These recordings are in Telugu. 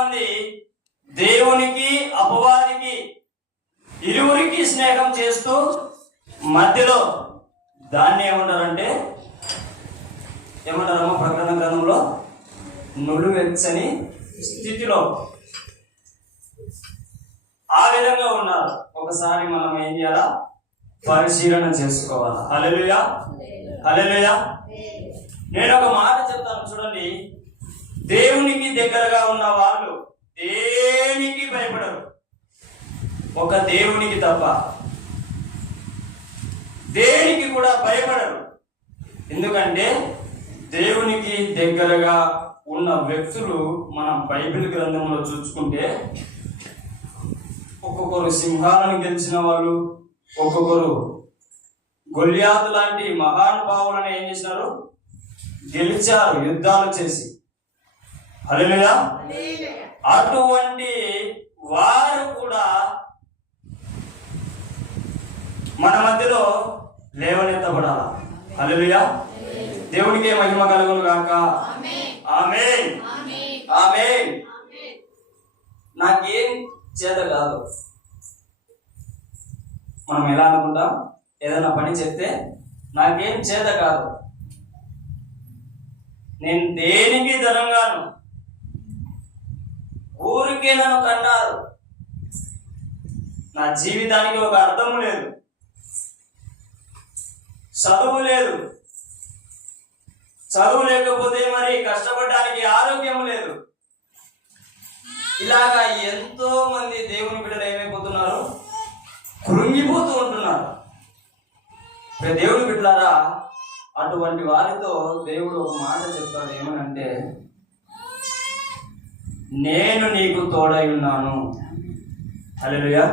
మంది దేవునికి అపవాదికి ఇరువురికి స్నేహం చేస్తూ మధ్యలో దాన్ని ఏమంటారమ్మా ప్రకటన గ్రంథంలో నులువెచ్చని స్థితిలో ఆ విధంగా ఉన్నారు. ఒకసారి మనం ఏం చేయాలా? పరిశీలన చేసుకోవాలా. హల్లెలూయా, హల్లెలూయా. నేను ఒక మాట చెప్తాను చూడండి. దేవునికి దగ్గరగా ఉన్న వాళ్ళు దేనికి భయపడరు, ఒక దేవునికి తప్ప దేనికి కూడా భయపడరు. ఎందుకంటే దేవునికి దగ్గరగా ఉన్న వ్యక్తులు మనం బైబిల్ గ్రంథంలో చూసుకుంటే ఒక్కొక్కరు సింహాలను గెలిచిన వాళ్ళు, ఒక్కొక్కరు గొల్యాతు లాంటి మహానుభావులను ఏం చేసినారు? గెలిచారు యుద్ధాలు చేసి. హల్లెలూయా. అటువంటి వారు కూడా మన మధ్యలో లేవనెత్తబడాలి. హల్లెలూయా. దేవునికి మహిమ కలుగును గాక. ఆమేన్, ఆమేన్. నాకేం చేత కాదు. మనం ఎలా అనుకుంటాం? ఏదైనా పని చెప్తే నాకేం చేత కాదు, నేను దేనికి ధనంగాను, ఊరికే నన్ను కన్నారు, నా జీవితానికి ఒక అర్థం లేదు, చదువు లేదు, చదువు లేకపోతే మరి కష్టపడడానికి ఆరోగ్యం లేదు. ఇలాగా ఎంతో మంది దేవుని బిడ్డలు ఏమైపోతున్నారు? కృంగిపోతూ ఉంటున్నారు. దేవుని బిడ్డలారా, అటువంటి వారితో దేవుడు ఒక మాట చెప్తాడు. ఏమనంటే, నేను నీకు తోడై ఉన్నాను. హల్లెలూయా.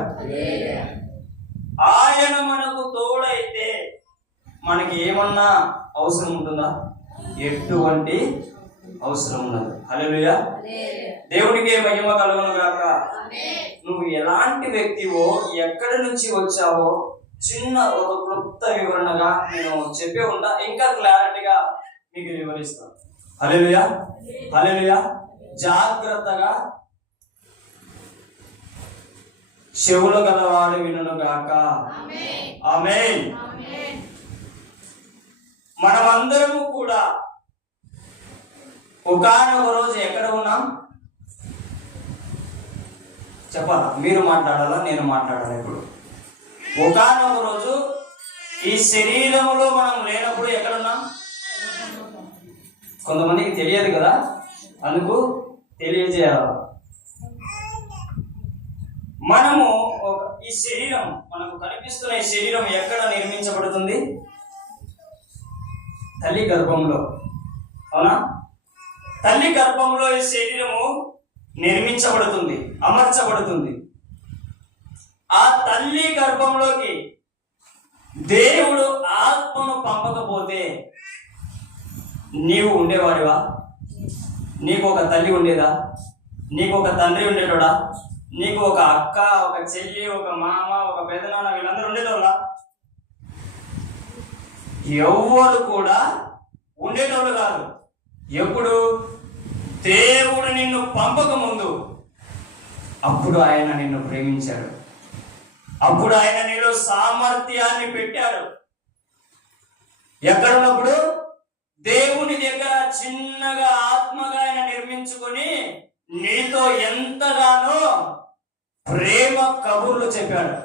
ఆయన మనకు తోడైతే మనకి ఏమన్నా అవసరం ఉంటుందా? ఎటువంటి అవసరం ఉండదు. హల్లెలూయా. దేవుడికి మహిమ కలుగును గాక. నువ్వు ఎలాంటి వ్యక్తివో, ఎక్కడి నుంచి వచ్చావో చిన్న ఒక క్లుప్త వివరణగా నేను చెప్పే ఉంటా. ఇంకా క్లారిటీగా మీకు వివరిస్తాను. హల్లెలూయా, హల్లెలూయా. జాగ్రత్తగా చెవులు గలవాడు వినును గాక. ఆమేన్. మనమందరము కూడా ఒకానొక రోజు ఎక్కడ ఉన్నాం చెప్పాలా? మీరు మాట్లాడాలా, నేను మాట్లాడాలా? ఇప్పుడు ఒకానొక రోజు ఈ శరీరంలో మనం లేనప్పుడు ఎక్కడున్నాం? కొంతమందికి తెలియదు కదా, అందుకు తెలియజేయాలి. మనము ఈ శరీరం, మనకు కనిపిస్తున్న ఈ శరీరం ఎక్కడ నిర్మించబడుతుంది? తల్లి గర్భంలో. అవునా? తల్లి గర్భంలో ఈ శరీరము నిర్మించబడుతుంది, అమర్చబడుతుంది. ఆ తల్లి గర్భంలోకి దేవుడు ఆత్మను పంపకపోతే నీవు ఉండేవాడివా? నీకు ఒక తల్లి ఉండేదా? నీకు ఒక తండ్రి ఉండేటోడా? నీకు ఒక అక్క, ఒక చెల్లి, ఒక మామ, ఒక పెదనాన్న, వీళ్ళందరూ ఉండేటోళ్ళా? ఎవ్వరు కూడా ఉండేటోళ్ళు కాదు. ఎప్పుడు? దేవుడు నిన్ను పంపక ముందు అప్పుడు ఆయన నిన్ను ప్రేమించాడు, అప్పుడు ఆయన నీలో సామర్థ్యాన్ని పెట్టాడు. ఎక్కడున్నప్పుడు? దేవుని దగ్గర చిన్నగా ఆత్మగా ఆయన నిర్మించుకొని నీతో ఎంతగానో ప్రేమ కబుర్లు చెప్పాడు,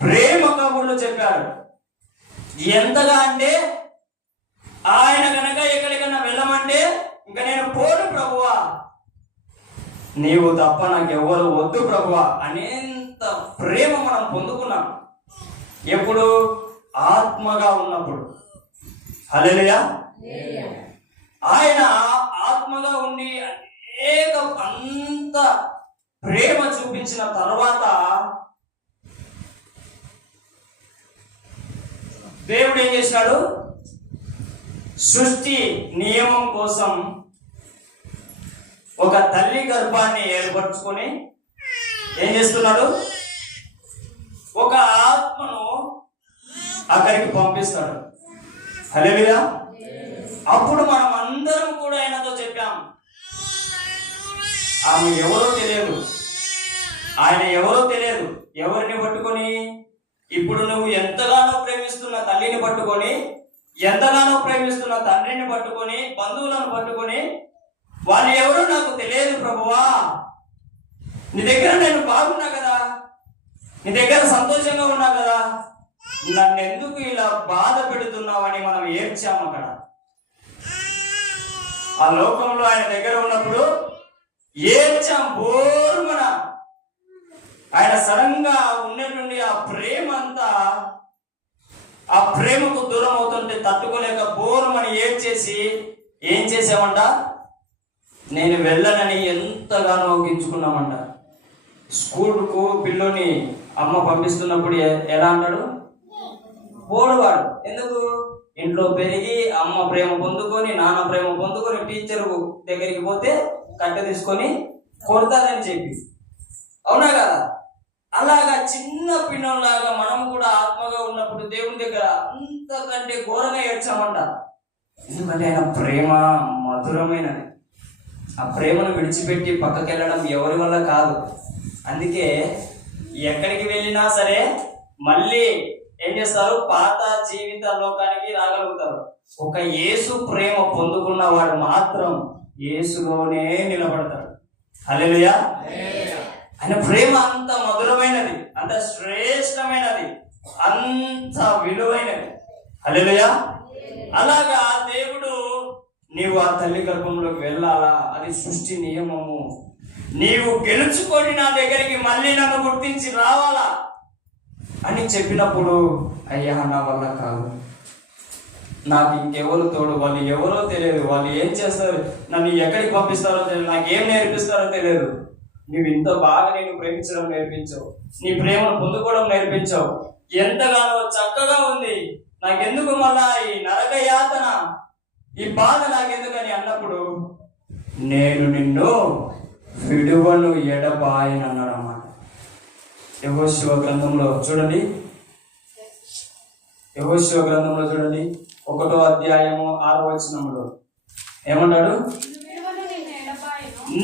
ప్రేమ కబుర్లు చెప్పాడు. ఎంతగా అంటే ఆయన కనుక ఎక్కడికన్నా వెళ్ళమంటే ఇంకా నేను పోను ప్రభువా, నీవు తప్ప నాకెవ్వరు వద్దు ప్రభువా అనేంత ప్రేమ మనం పొందుకున్నాం. ఎప్పుడు? ఆత్మగా ఉన్నప్పుడు. హల్లెలూయా. ఆయన ఆత్మగా ఉండి అంత ప్రేమ చూపించిన తర్వాత దేవుడు ఏం చేసినాడు? సృష్టి నియమం కోసం ఒక తల్లి గర్భాన్ని ఏర్పరచుకొని ఏం చేస్తున్నాడు? ఒక ఆత్మను అక్కడికి పంపిస్తాడు. హల్లెలూయా. అప్పుడు మనం అందరం కూడా ఆయనతో చెప్పాం, ఆమె ఎవరో తెలియదు, ఆయన ఎవరో తెలియదు. ఎవరిని పట్టుకొని? ఇప్పుడు నువ్వు ఎంతగానో ప్రేమిస్తున్న తల్లిని పట్టుకొని, ఎంతగానో ప్రేమిస్తున్న తండ్రిని పట్టుకొని, బంధువులను పట్టుకొని, వాళ్ళు ఎవరో నాకు తెలియదు ప్రభువా, నీ దగ్గర నేను బాగున్నా కదా, నీ దగ్గర సంతోషంగా ఉన్నా కదా, నన్ను ఎందుకు ఇలా బాధ పెడుతున్నావని మనం ఏడ్చాము అక్కడ. ఆ లోకంలో ఆయన దగ్గర ఉన్నప్పుడు ఏడ్చాం బోర్మన. ఆయన సడన్ గా ఉన్నటువంటి ఆ ప్రేమ అంతా, ఆ ప్రేమకు దూరం అవుతుంటే తట్టుకోలేక బోర్మని ఏడ్చేసి ఏం చేసామంట, నేను వెళ్ళనని ఎంతగానో ఊహించుకున్నామంట. స్కూల్కు పిల్లోని అమ్మ పంపిస్తున్నప్పుడు ఎలా అంటాడు? పోడువాడు. ఎందుకు? ఇంట్లో పెరిగి అమ్మ ప్రేమ పొందుకొని, నాన్న ప్రేమ పొందుకొని, టీచర్ దగ్గరికి పోతే కట్టె తీసుకొని కొడతారని చెప్పి, అవునా కదా? అలాగా చిన్న పిల్లలాగా మనం కూడా ఆత్మగా ఉన్నప్పుడు దేవుని దగ్గర అంతకంటే ఘోరంగా ఏడ్చామంట. ఎందుకంటే ఆయన ప్రేమ మధురమైనది. ఆ ప్రేమను విడిచిపెట్టి పక్కకి వెళ్ళడం ఎవరి వల్ల కాదు. అందుకే ఎక్కడికి వెళ్ళినా సరే మళ్ళీ ఏం చేస్తారు? పాత జీవిత లోకానికి రాగలుగుతారు. ఒక యేసు ప్రేమ పొందుకున్న వాడు మాత్రం యేసులోనే నిలబడతాడు. హల్లెలూయా. ఆయన ప్రేమ అంత మధురమైనది, అంత శ్రేష్టమైనది, అంత విలువైనది. హల్లెలూయా. అలాగా దేవుడు, నీవు ఆ తల్లి గర్భంలోకి వెళ్ళాలా, అది సృష్టి నియమము. నీవు గెలుచుకొని నా దగ్గరికి మళ్ళీ నన్ను గుర్తించి రావాలా అని చెప్పినప్పుడు, అయ్యా నా వల్ల కాదు, నాకు ఇంకెవరు తోడు, వాళ్ళు ఎవరో తెలియదు, వాళ్ళు ఏం చేస్తారు, నన్ను ఎక్కడికి పంపిస్తారో తెలియదు, నాకేం నేర్పిస్తారో తెలియదు. నువ్వు ఇంత బాగా నేను ప్రేమించడం నేర్పించావు, నీ ప్రేమను పొందుకోవడం నేర్పించావు, ఎంతగానో చక్కగా ఉంది, నాకెందుకు మళ్ళా ఈ నరక యాతన, ఈ బాధ నాకెందుకని అన్నప్పుడు, నేను నిన్ను విడువను ఎడబాయని అన్నాడు అన్నమాట. యెహోషువ గ్రంథంలో చూడండి, యెహోషువ గ్రంథంలో చూడండి, 1వ అధ్యాయము 6వ వచనంలో ఏమన్నాడు?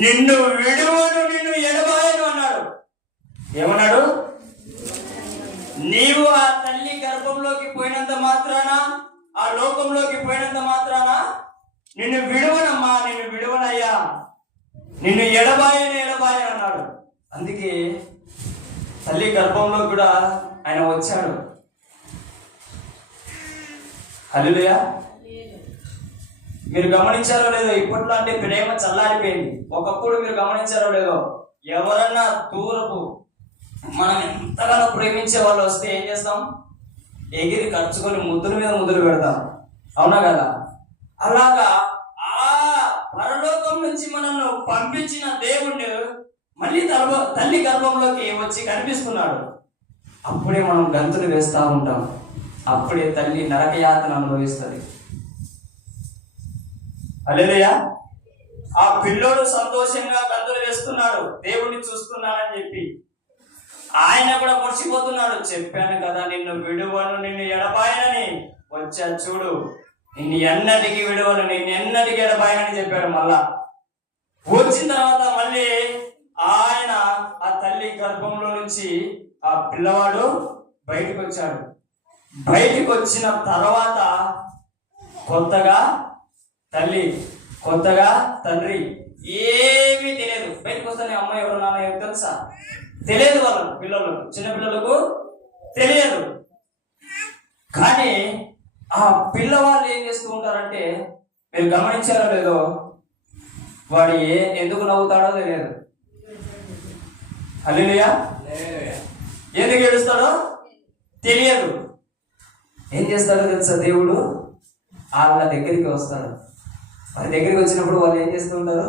నిన్ను విడువను, నిన్ను ఎడబాయను అన్నాడు. ఏమన్నాడు? నీవు ఆ తల్లి గర్భంలోకి పోయినంత మాత్రాన, ఆ లోకంలోకి పోయినంత మాత్రాన నిన్ను విడువనమ్మా, నిన్ను విడువనయ్యా, నిన్ను ఎడబాయని అన్నాడు. అందుకే తల్లి గర్భంలో కూడా ఆయన వచ్చాడు. హల్లెలూయా. మీరు గమనించారో లేదో, ఇప్పట్లో అంటే ప్రేమ చల్లారిపోయింది. ఒకప్పుడు మీరు గమనించారో లేదో, ఎవరన్నా దూరపు మనం ఎంతగానో ప్రేమించే వాళ్ళు వస్తే ఏం చేస్తాం? ఎగిరి ఖర్చుకొని ముద్దుల మీద ముద్దులు పెడతాం, అవునా కదా? అలాగా ఆ పరలోకం నుంచి మనల్ని పంపించిన దేవుణ్ణి మళ్ళీ తల్లి గర్భంలోకి వచ్చి కనిపిస్తున్నాడు. అప్పుడే మనం గంతులు వేస్తూ ఉంటాం, అప్పుడే తల్లి నరకయాతన అనుభవిస్తుంది. హల్లెలూయా. ఆ పిల్లోడు సంతోషంగా గంతులు వేస్తున్నాడు, దేవుణ్ణి చూస్తున్నాడని చెప్పి. ఆయన కూడా మురిసిపోతున్నాడు, చెప్పాను కదా నిన్ను విడువను, నిన్ను ఎడబాయనని. వచ్చా చూడు, నిన్ను ఎన్నటికి విడువను, నిన్ను ఎన్నటికి ఎడబాయనని చెప్పాడు. మళ్ళా వచ్చిన తర్వాత మళ్ళీ ఆయన ఆ తల్లి గర్భంలో నుంచి ఆ పిల్లవాడు బయటకు వచ్చాడు. బయటకు వచ్చిన తర్వాత కొత్తగా తల్లి, కొత్తగా తండ్రి, ఏమీ తెలియదు. బయటకు వస్తానే అమ్మ ఎవరు నాన్న ఎవరు తెలుసా? తెలియదు. వాళ్ళు పిల్లలకు, చిన్నపిల్లలకు తెలియదు. కానీ ఆ పిల్లవాళ్ళు ఏం చేస్తూ ఉంటారంటే, మీరు గమనించారో లేదో, వాడు ఎందుకు నవ్వుతాడో తెలియదు. హల్లెలూయా. ఎందుకు ఏడుస్తాడో తెలియదు. ఏం చేస్తాడో తెలుసా? దేవుడు వాళ్ళ దగ్గరికి వస్తాడు. వాళ్ళ దగ్గరికి వచ్చినప్పుడు వాళ్ళు ఏం చేస్తూ ఉంటారు?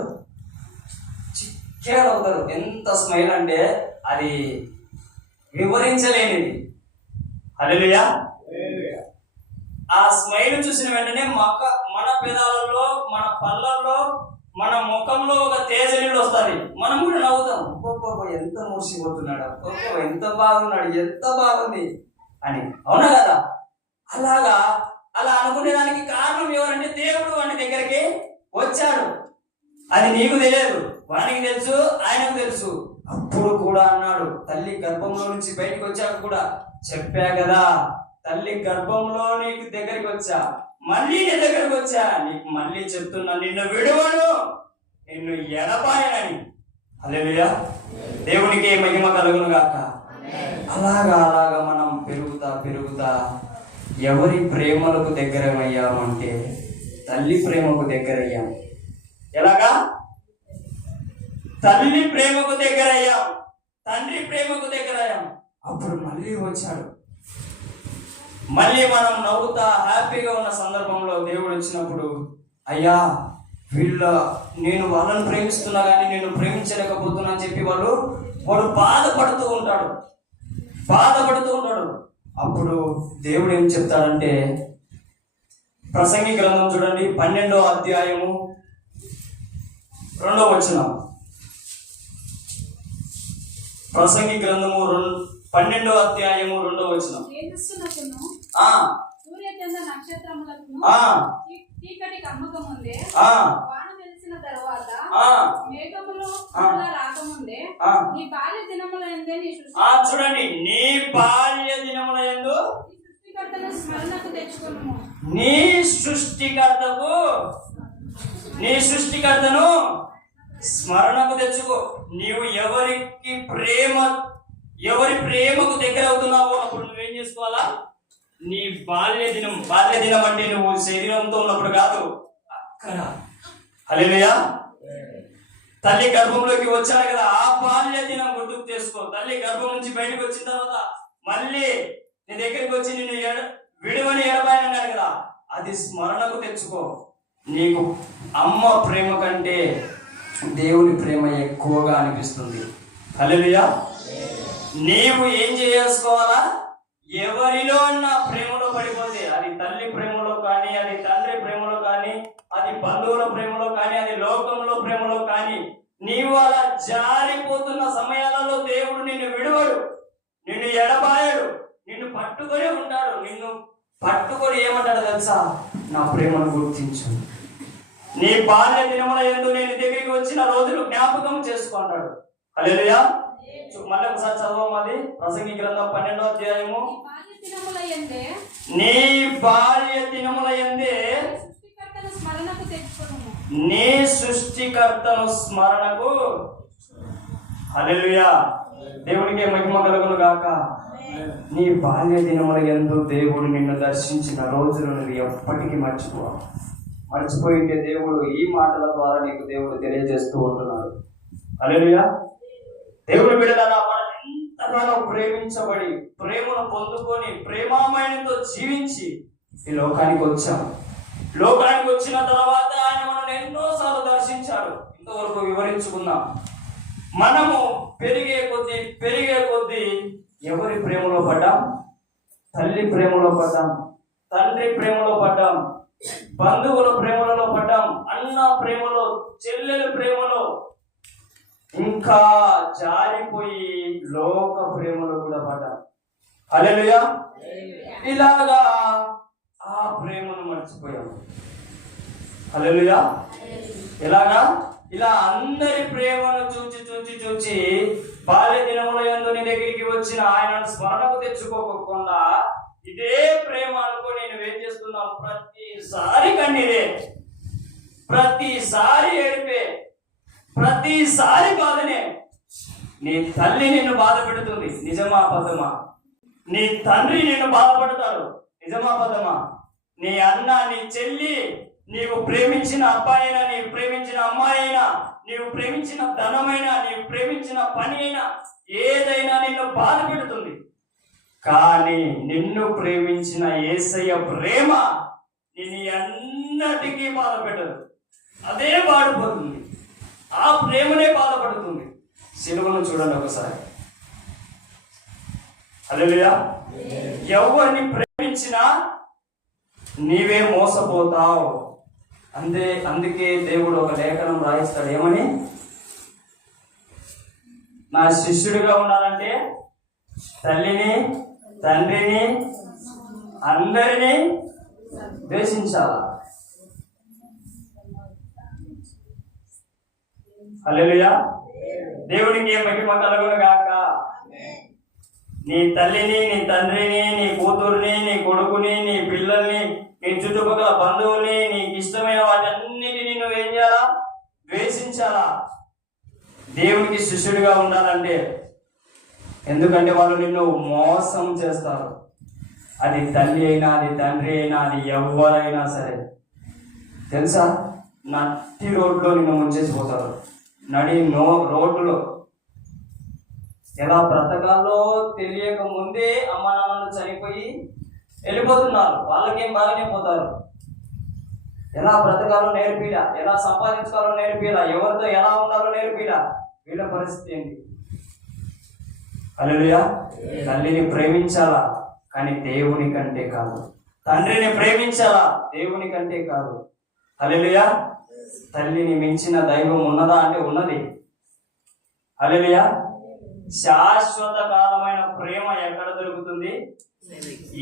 చిక్కేడు అవుతారు. ఎంత స్మైల్ అంటే అది వివరించలేనిది. హల్లెలూయా. ఆ స్మైల్ చూసిన వెంటనే మన పెదాలలో, మన పళ్ళల్లో, మన ముఖంలో ఒక తేజనీళ్ళు వస్తుంది. మనం కూడా నవ్వుతాం, ఎంత మురిసిపోతున్నాడు, ఎంత బాగున్నాడు, ఎంత బాగుంది అని, అవునా కదా? అలాగా అలా అనుకునేదానికి కారణం ఎవరంటే దేవుడు వాడి దగ్గరికి వచ్చాడు. అది నీకు తెలియదు, వానికి తెలుసు, ఆయనకు తెలుసు. అప్పుడు కూడా అన్నాడు, తల్లి గర్భంలో నుంచి బయటకు వచ్చాక కూడా చెప్పా కదా, తల్లి గర్భంలో నీకు దగ్గరికి వచ్చా, మళ్ళీ నీ దగ్గరికి వచ్చా, నీకు మళ్ళీ చెప్తున్నా, నిన్ను విడువను, నిన్ను ఎడబాయనని. హల్లెలూయా, దేవునికి మహిమ కలుగును గాక. అలాగా మనం పెరుగుతా ఎవరి ప్రేమలకు దగ్గరమయ్యామంటే తల్లి ప్రేమకు దగ్గరయ్యాం. ఎలాగా? తల్లి ప్రేమకు దగ్గరయ్యాం, తండ్రి ప్రేమకు దగ్గరయ్యాం. అప్పుడు మళ్ళీ వచ్చాడు. మళ్ళీ మనం నవ్వుతా హ్యాపీగా ఉన్న సందర్భంలో దేవుడు వచ్చినప్పుడు, అయ్యా నేను వాళ్ళని ప్రేమిస్తున్నా కానీ నేను ప్రేమించలేకపోతున్నా అని చెప్పి వాడు బాధపడుతూ ఉంటాడు. అప్పుడు దేవుడు ఏం చెప్తాడంటే, ప్రసంగి గ్రంథం చూడండి 12వ అధ్యాయము 2వ వచనం. ప్రసంగి గ్రంథము 12వ అధ్యాయము 2వ వచనం. చీకటి కమ్మకముందే వాన వెలిసిన తరువాత మేఘములు రాకముందే నీ బాల్య దినములందే నీ సృష్టి. చూడండి, నీ బాల్య దినములందు సృష్టికర్తను స్మరణకు తెచ్చుకొనుము. నీ సృష్టికర్తను స్మరణకు తెచ్చుకో. నీవు ఎవరి ప్రేమకు దగ్గర అవుతున్నావో అప్పుడు నువ్వేం చేసుకోవాలా? నీ బాల్య దినం అంటే నువ్వు శరీరంతో ఉన్నప్పుడు కాదు, అక్కడ. హల్లెలూయా, తల్లి గర్భంలోకి వచ్చాడు కదా, ఆ బాల్య దినం గుర్తుకు చేసుకో. తల్లి గర్భం నుంచి బయటకు వచ్చిన తర్వాత మళ్ళీ నీ దగ్గరికి వచ్చి నిన్ను విడువని ఎడబాయనన్నాడు కదా, అది స్మరణకు తెచ్చుకో. నీకు అమ్మ ప్రేమ కంటే దేవుని ప్రేమ ఎక్కువగా అనిపిస్తుంది. హల్లెలూయా, నీవు ఏం చేసుకోవాలా? ఎవరిలో ఉన్న ప్రేమలో పడిపోతే, అది తల్లి ప్రేమలో కానీ, అది తండ్రి ప్రేమలో కానీ, అది బంధువుల ప్రేమలో కానీ, అది లోకంలో ప్రేమలో కానీ, నీవు అలా జారిపోతున్న సమయాలలో దేవుడు నిన్ను విడువడు, నిన్ను ఎడబాయడు, నిన్ను పట్టుకొని ఉంటాడు. నిన్ను పట్టుకొని ఏమంటాడు తెలుసా? నా ప్రేమను గుర్తించు, నీ బాల్య దినముల యందు నేను దగ్గరికి వచ్చిన రోజులు జ్ఞాపకం చేసుకుంటాడు. హల్లెలూయా, మళ్ళీ ఒకసారి చదవమాది ప్రసంగి గ్రంథం 12వ అధ్యాయము. నీ బాల్య దినముల యందే నీ సృష్టికర్తను స్మరణకు. హల్లెలూయా, దేవునికి మహిమ కలుగును గాక. నీ బాల్య దినముల యందు దేవుడు నిన్ను దర్శించిన రోజులు నువ్వు ఎప్పటికీ మర్చిపోయింటే దేవుడు ఈ మాటల ద్వారా నీకు దేవుడు తెలియజేస్తూ ఉంటున్నాడు. హల్లెలూయా, దేవుని బిడ్డలారా, మనం ఎంతగానో ప్రేమించబడి ప్రేమను పొందుకొని ప్రేమామయంతో జీవించి ఈ లోకానికి వచ్చాం. లోకానికి వచ్చిన తర్వాత ఆయన మనల్ని ఎన్నోసార్లు దర్శించాడు. ఇంతవరకు వివరించుకున్నాం. మనము పెరిగే కొద్దీ ఎవరి ప్రేమలో పడ్డాం? తల్లి ప్రేమలో పడ్డాం, తండ్రి ప్రేమలో పడ్డాం, బంధువుల ప్రేమలలో పడ్డాం, అన్న ప్రేమలో, చెల్లెల ప్రేమలో, ఇంకా జారిపోయి లోక ప్రేమలో కూడా పడ్డాం. హల్లెలూయా, ఇలాగా ఆ ప్రేమను మర్చిపోయాం. హల్లెలూయా, ఇలాగా ఇలా అందరి ప్రేమను చూచి బాల్య దినముల యందు నీ దగ్గరికి వచ్చిన ఆయనను స్మరణకు తెచ్చుకోకుండా ఇదే ప్రేమ అనుకో నువ్వేం చేస్తున్నావు? ప్రతిసారి కన్నీరే, ప్రతిసారి ఏడిపే, ప్రతిసారి బాధనే. నీ తల్లి నిన్ను బాధ పెడుతుంది, నిజమా అబద్ధమా? నీ తండ్రి నిన్ను బాధపడతాడు, నిజమా అబద్ధమా? నీ అన్న, నీ చెల్లి, నీవు ప్రేమించిన అబ్బాయినా, నీవు ప్రేమించిన అమ్మాయి అయినా, నీవు ప్రేమించిన ధనమైనా, నీవు ప్రేమించిన పని అయినా, ఏదైనా నిన్ను బాధ పెడుతుంది. కానీ నిన్ను ప్రేమించిన యేసయ్య ప్రేమ నిన్ను ఎన్నటికీ బాధ పెట్టదు. అదే బాధపడుతుంది, ఆ ప్రేమనే బాధపడుతుంది. సిలువను చూడండి ఒకసారి. హల్లెలూయా, ఎవరిని ప్రేమించినా నీవే మోసపోతావు. అందుకే దేవుడు ఒక లేఖనం రాయిస్తాడు. ఏమని? నా శిష్యుడిగా ఉండాలంటే తల్లిని, తండ్రిని, అందరినీ ద్వేషించాలా? హల్లెలూయా. దేవునికి మహిమ కలుగును గాక. నీ తల్లిని, నీ తండ్రిని, నీ కూతుర్ని, నీ కొడుకుని, నీ పిల్లల్ని, నీ చుట్టుపక్కల బంధువుల్ని, నీకు ఇష్టమైన వాటన్నిటిని నువ్వు ఏం చేయాలా? ద్వేషించాలా. దేవునికి శిష్యుడిగా ఉండాలంటే, ఎందుకంటే వాళ్ళు నిన్ను మోసం చేస్తారు. అది తల్లి అయినా, అది తండ్రి అయినా, అది ఎవరైనా సరే. తెలుసా, నట్టి రోడ్లో నిన్ను ముంచేసిపోతారు. రోడ్డులో ఎలా బ్రతకాలో తెలియక ముందే అమ్మ నాన్నలు చనిపోయి వెళ్ళిపోతున్నారు. వాళ్ళకేం బాగానే పోతారు. ఎలా బ్రతకాలో నేర్పిలా, ఎలా సంపాదించుకోవాలో నేర్పిలా, ఎవరితో ఎలా ఉండాలో నేర్పిలా. వీళ్ళ పరిస్థితి ఏంటి? హల్లెలూయా. తల్లిని ప్రేమించాలా, కానీ దేవుని కంటే కాదు. తండ్రిని ప్రేమించాలా, దేవుని కంటే కాదు. హల్లెలూయా. తల్లిని మించిన దైవం ఉన్నదా అంటే ఉన్నది. హల్లెలూయా. శాశ్వత కాలమైన ప్రేమ ఎక్కడ దొరుకుతుంది?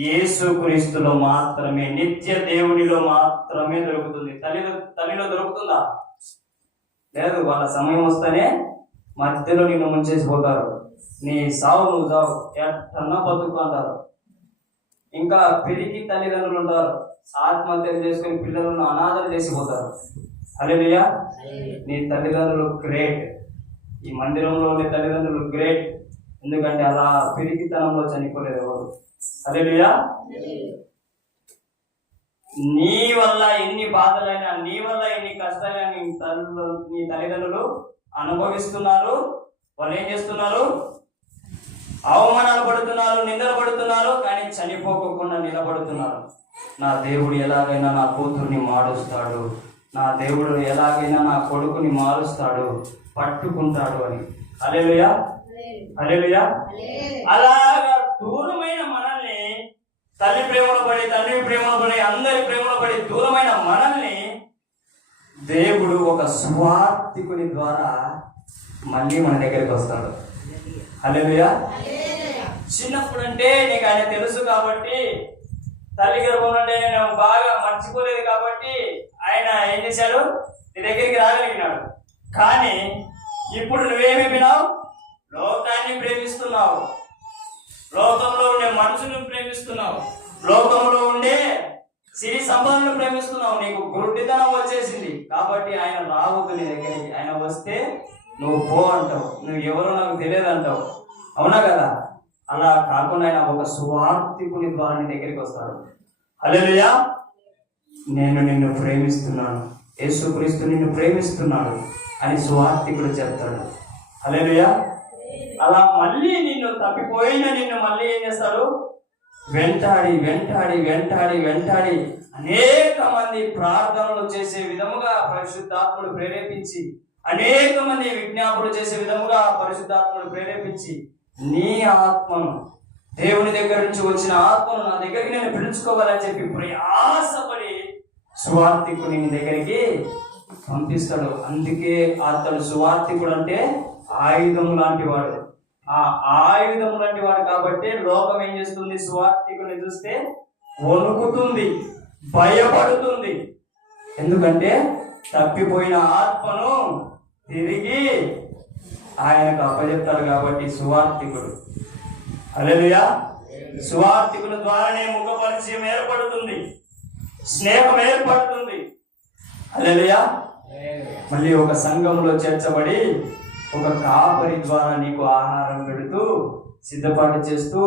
యేసుక్రీస్తులో మాత్రమే, నిత్య దేవునిలో మాత్రమే దొరుకుతుంది. తల్లిలో దొరుకుతుందా? లేదు. వాళ్ళ సమయం వస్తేనే మధ్యలో నిన్ను ముంచేసిపోతారు. నీ సావు నువ్వు సావు, ఎట్టన్నా బతుకు అంటారు. ఇంకా పెరిగి తల్లిదండ్రులు ఉంటారు, ఆత్మహత్యలు చేసుకుని పిల్లలను అనాథలు చేసిపోతారు. హల్లెలూయా. నీ తల్లిదండ్రులు గ్రేట్. ఈ మందిరంలో ఉండే తల్లిదండ్రులు గ్రేట్. ఎందుకంటే అలా పిరికితనంలో చనిపోలేదు ఎవరు. హల్లెలూయా. నీ వల్ల ఎన్ని బాధలైనా, నీ వల్ల ఎన్ని కష్టాలైనా నీ తల్లిదండ్రులు అనుభవిస్తున్నారు. వాళ్ళు ఏం చేస్తున్నారు? అవమానాలు పడుతున్నారు, నిందలు పడుతున్నారు, కానీ చనిపోకుండా నిలబడుతున్నారు. నా దేవుడు ఎలాగైనా నా కూతుర్ని మారుస్తాడు, నా దేవుడు ఎలాగైనా నా కొడుకుని మారుస్తాడు, పట్టుకుంటాడు అని. హల్లెలూయా. హల్లెలూయా. అలాగా దూరమైన మనల్ని, తల్లి ప్రేమలో పడి, తండ్రి ప్రేమలో పడి, అందరి ప్రేమలో పడి దూరమైన మనల్ని దేవుడు ఒక స్వార్థికుని ద్వారా మళ్ళీ మన దగ్గరికి వస్తాడు. హల్లెలూయా. చిన్నప్పుడు అంటే నీకు ఆయన తెలుసు కాబట్టి, తల్లి గర్భం అంటే నేను బాగా మర్చిపోలేదు కాబట్టి ఆయన ఏం చేశాడు? నీ దగ్గరికి రాగలిగినాడు. కానీ ఇప్పుడు నువ్వేమైపోయినావు? లోకాన్ని ప్రేమిస్తున్నావు, లోకంలో ఉండే మనుషులను ప్రేమిస్తున్నావు, లోకంలో ఉండే సిరి సంపదలను ప్రేమిస్తున్నావు. నీకు గుడ్డితనం వచ్చేసింది కాబట్టి ఆయన రావద్దు నీ దగ్గరికి. ఆయన వస్తే నువ్వు పో అంటావు, నువ్వు ఎవరో నాకు తెలియదు అంటావు. అవునా కదా? అలా కాకుండా ఆయన ఒక సువార్తికుని ద్వారా నీ దగ్గరికి వస్తాడు. హల్లెలూయా. నేను నిన్ను ప్రేమిస్తున్నాను, యేసుక్రీస్తు నిన్ను ప్రేమిస్తున్నాడు అని సువార్తికుడు చెప్తాడు. హల్లెలూయా. అలా మళ్ళీ నిన్ను తప్పిపోయిన నిన్ను మళ్ళీ ఏం చేస్తాడు? వెంటాడి వెంటాడి వెంటాడి వెంటాడి అనేక మంది ప్రార్థనలు చేసే విధముగా పరిశుద్ధాత్ముడు ప్రేరేపించి, అనేక మంది విజ్ఞాపనలు చేసే విధముగా పరిశుద్ధాత్ముడు ప్రేరేపించి, నీ ఆత్మను, దేవుని దగ్గర నుంచి వచ్చిన ఆత్మను నా దగ్గరికి నేను పిలుచుకోవాలని చెప్పి ప్రయాసపడి సువార్తికుని నీ దగ్గరికి పంపిస్తాడు. అందుకే అతడు సువార్తికుడు అంటే ఆయుధం లాంటి వాడు. ఆ ఆయుధం లాంటి వాడు కాబట్టి లోకం ఏం చేస్తుంది? సువార్తికుని చూస్తే వణుకుతుంది, భయపడుతుంది. ఎందుకంటే తప్పిపోయిన ఆత్మను తిరిగి ఆయనకు అప్పచెప్తాడు కాబట్టి సువార్తికుడు. హల్లెలూయా. సువార్తికుల ద్వారానే ముఖ పరిచయం ఏర్పడుతుంది, స్నేహం ఏర్పడుతుంది. హల్లెలూయా. మళ్ళీ ఒక సంఘంలో చేర్చబడి ఒక కాపరి ద్వారా నీకు ఆహారం పెడుతూ, సిద్ధపాటు చేస్తూ,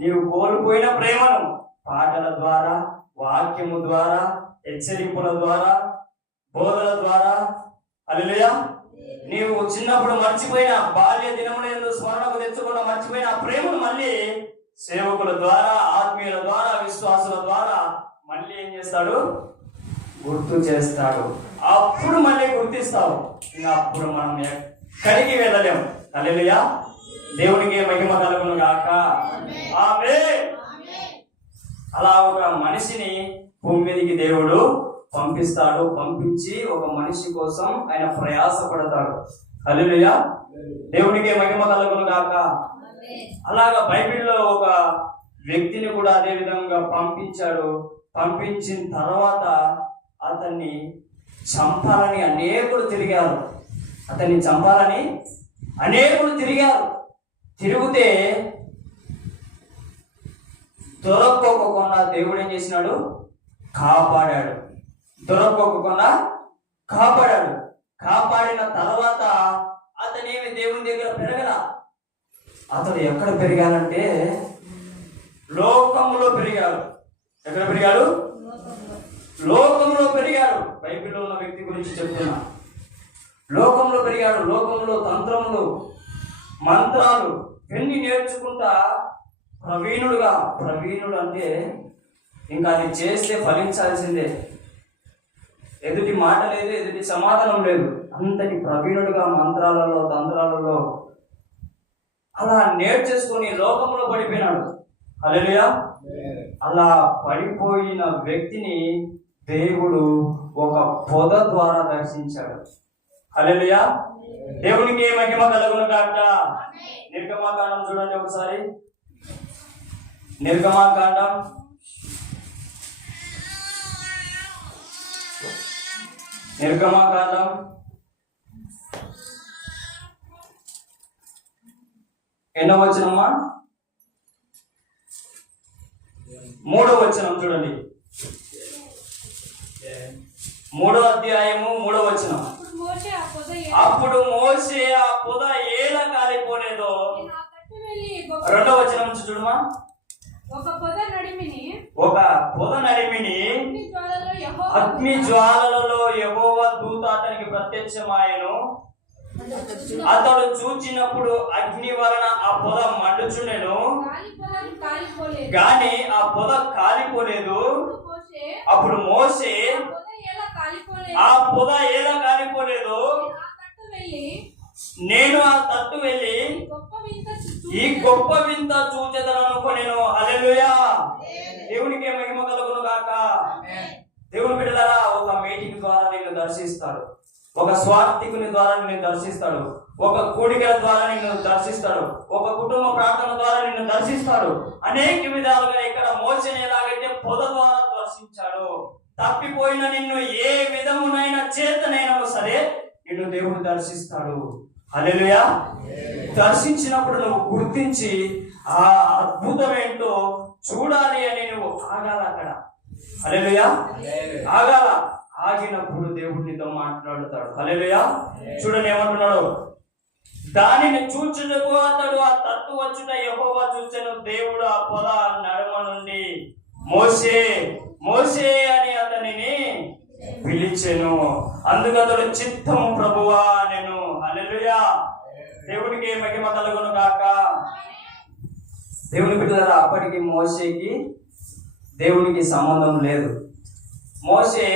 నీవు కోల్పోయిన ప్రేమను పాటల ద్వారా, వాక్యము ద్వారా, హెచ్చరింపుల ద్వారా, బోధల ద్వారా, హల్లెలూయా, నీవు చిన్నప్పుడు మర్చిపోయిన బాల్య దినములందు స్మరణకు తెచ్చుకున్న మర్చిపోయిన ఆ ప్రేమను మళ్ళీ సేవకుల ద్వారా, ఆత్మీయుల ద్వారా, విశ్వాసుల ద్వారా మళ్ళీ ఏం చేస్తాడు? గుర్తు చేస్తాడు. అప్పుడు మళ్ళీ గుర్తిస్తావు. అప్పుడు మనం ఎక్కడికి వెళ్ళలేము. హల్లెలూయా. దేవునికి మహిమ కలుగును గాక. ఆమేన్. అలా ఒక మనిషిని భూమి మీదకి దేవుడు పంపిస్తాడు. పంపించి ఒక మనిషి కోసం ఆయన ప్రయాసపడతాడు. హల్లెలూయా. దేవునికి మహిమ కలుగును గాక. అలాగా బైబిల్లో ఒక వ్యక్తిని కూడా అదే విధంగా పంపించాడు. పంపించిన తర్వాత అతన్ని చంపాలని అనేకులు తిరిగారు. అతన్ని చంపాలని అనేకులు తిరిగారు. తిరిగితే దొరక్కోకుండా దేవుడు ఏం చేసినాడు? కాపాడాడు. దొరక్కోకుండా కాపాడాడు. కాపాడిన తర్వాత అతనేమి దేవుని దగ్గర పెరగల. అతడు ఎక్కడ పెరిగాడంటే లోకంలో పెరిగాడు. ఎక్కడ పెరిగాడు? లోకంలో పెరిగాడు. బైబిల్లో ఉన్న వ్యక్తి గురించి చెప్తున్నా. లోకంలో పెరిగాడు. లోకంలో తంత్రములు, మంత్రాలు ఎన్ని నేర్చుకుంటా ప్రవీణుడు అంటే ఇంకా అది చేస్తే ఫలించాల్సిందే. ఎదుటి మాట లేదు, ఎదుటి సమాధానం లేదు. అంతటి ప్రవీణుడుగా మంత్రాలలో, తంత్రాలలో అలా నేర్చేసుకొని లోకంలో పడిపోయినాడు. హల్లెలూయా. అలా పడిపోయిన వ్యక్తిని దేవుడు ఒక పొద ద్వారా దర్శించాడు. హల్లెలూయా. దేవునికి మహిమ కలుగును గాక. నిర్గమాకాండం చూడండి ఒకసారి. నిర్గమాకాండం 8వ వచనమా 3వ వచనం చూడండి. 3వ అధ్యాయము 3వ వచనం. అప్పుడు మోషే ఆ పొద ఎలా కాలిపోలేదో. 2వ వచనం చూడమా. ఒక పొద నడిమిని అగ్ని జ్వాలలలో యెహోవా దూత అతనికి ప్రత్యక్షమాయెను. అతడు చూచినప్పుడు అగ్ని వలన ఆ పొద మండుచుండెను, గాని ఆ పొద కాలిపోలేదు. అప్పుడు మోషే ఆ పొద ఎలా కాలిపోలేదు, నేను ఆ తట్టు వెళ్ళి ఈ గొప్ప వింత చూచెదననుకొనెను. హల్లెలూయా. దేవునికి మహిమ కలుగును గాక. దేవుని బిడ్డలారా, ఒక మీటింగ్ ద్వారా నిన్ను దర్శిస్తాడు, ఒక స్వార్థికుని ద్వారా నిన్ను దర్శిస్తాడు, ఒక కూడికల ద్వారా నిన్ను దర్శిస్తాడు, ఒక కుటుంబ ప్రార్థన ద్వారా నిన్ను దర్శిస్తాడు. అనేక విధాలుగా ఇక్కడ మోషేని ఎలాగైతే పొద ద్వారా దర్శించాడు, తప్పిపోయిన నిన్ను ఏ విధమునైన చేతనైనా సరే నిన్ను దేవుడు దర్శిస్తాడు. హల్లెలూయా. దర్శించినప్పుడు నువ్వు గుర్తించి ఆ అద్భుతం ఏంటో చూడాలి అని నువ్వు ఆగాల అక్కడ. హల్లెలూయా. ఆగాల. ఆగినప్పుడు దేవుడు నీతో మాట్లాడుతాడు. హల్లెలూయా. చూడండి ఏమంటున్నాడు. దానిని చూచుటకు అతడు ఆ తట్టు వచ్చుట యెహోవా చూచెను. దేవుడు ఆ పొద నడుమ నుండి మోషే మోషే అని అతనిని పిలిచెను. అందుకు అతడు చిత్తము ప్రభువా నేను. హల్లెలూయా. దేవుడికి మహిమ కలుగును గాక. దేవుని బిడ్డలారా, అప్పటికి మోషేకి దేవునికి సంబంధం లేదు. మోషే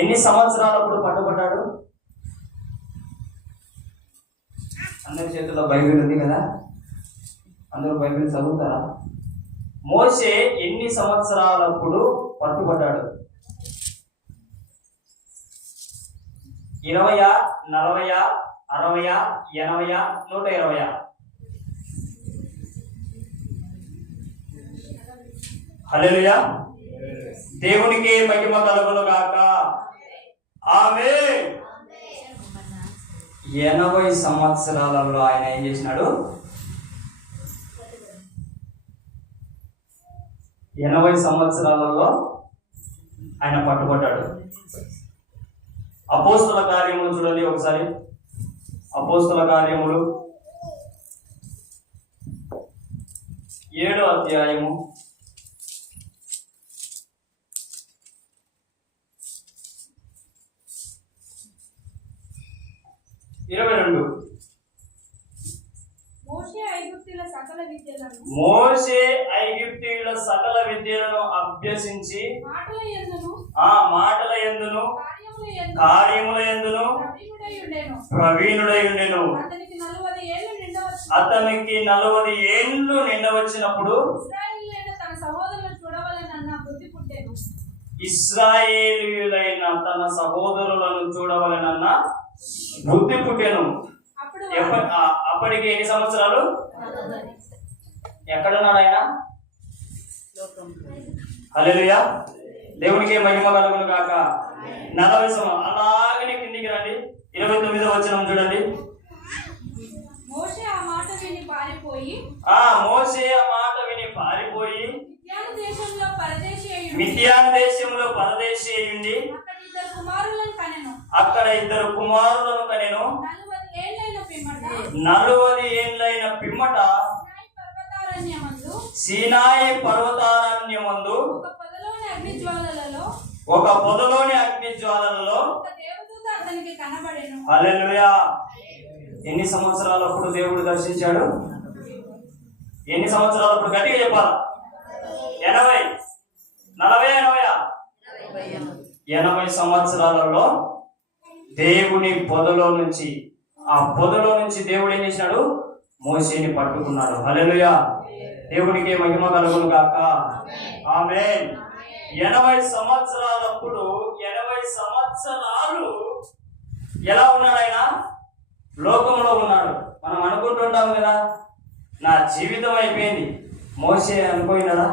ఎన్ని సంవత్సరాలప్పుడు పట్టుబడ్డాడు? అందరి చేతుల్లో బైబిల్ ఉంది కదా, అందరూ బైబిల్ చదువుతారా? మోషే ఎన్ని సంవత్సరాలప్పుడు పట్టుబడ్డాడు? 20, 40, 60, 80, 120? హల్లెలూయా. దేవునికి మహిమ కలుగును గాక. ఆమేన్. 80 సంవత్సరాలలో ఆయన ఏం చేసినాడు? 80 సంవత్సరాలలో ఆయన పట్టుబడ్డాడు. అపోస్తల కార్యములు చూడండి ఒకసారి. అపోస్తల కార్యములు 7వ అధ్యాయము 22. మోషే ఐగుప్తీయుల సకల విద్యలను అభ్యసించి ఆ మాటల యందును కార్యముల యందును ప్రవీణుడై ఉండెను. అతనికి 40 ఏళ్ళు నిండవచ్చినప్పుడు ఇశ్రాయేలీయులైన తన సహోదరులను చూడవలెనన్న బుద్ధి పుట్టెను. అప్పటికి ఎన్ని సంవత్సరాలు? ఎక్కడున్నాడు ఆయన? హల్లెలూయా. దేవునికి మహిమ కలుగును కాక. 40 సంవత్సరం అలాగనే కిందికి రండి. 29వ వచనం చూడండి. మోషే ఆ మాట విని పారిపోయి మిద్యాను దేశంలో పరదేశి అయ్యుండి అక్కడ 2 కుమారులను కనెను. 40 ఏండ్లైన పిమ్మట సీనాయి పర్వతారణ్యమందు ఒక పొదలోని అగ్ని జ్వాలలలో హల్లెలూయా. ఎన్ని సంవత్సరాలు అప్పుడు దేవుడు దర్శించాడు? ఎన్ని సంవత్సరాలు అప్పుడు? గట్టిగా చెప్పాలా? 80, 40, 80 సంవత్సరాలలో దేవుని పొదలో నుంచి, ఆ పొదలో నుంచి దేవుడు ఏం చేసినాడు? మోషేని పట్టుకున్నాడు. హల్లెలూయా. దేవునికి మహిమ కలుగును గాక. ఆమేన్. 80 సంవత్సరాలప్పుడు 80 సంవత్సరాలు ఎలా ఉన్నాడు ఆయన? లోకంలో ఉన్నాడు. మనం అనుకుంటుంటాం కదా, నా జీవితం అయిపోయింది. మోషే అనుకోయినాడా?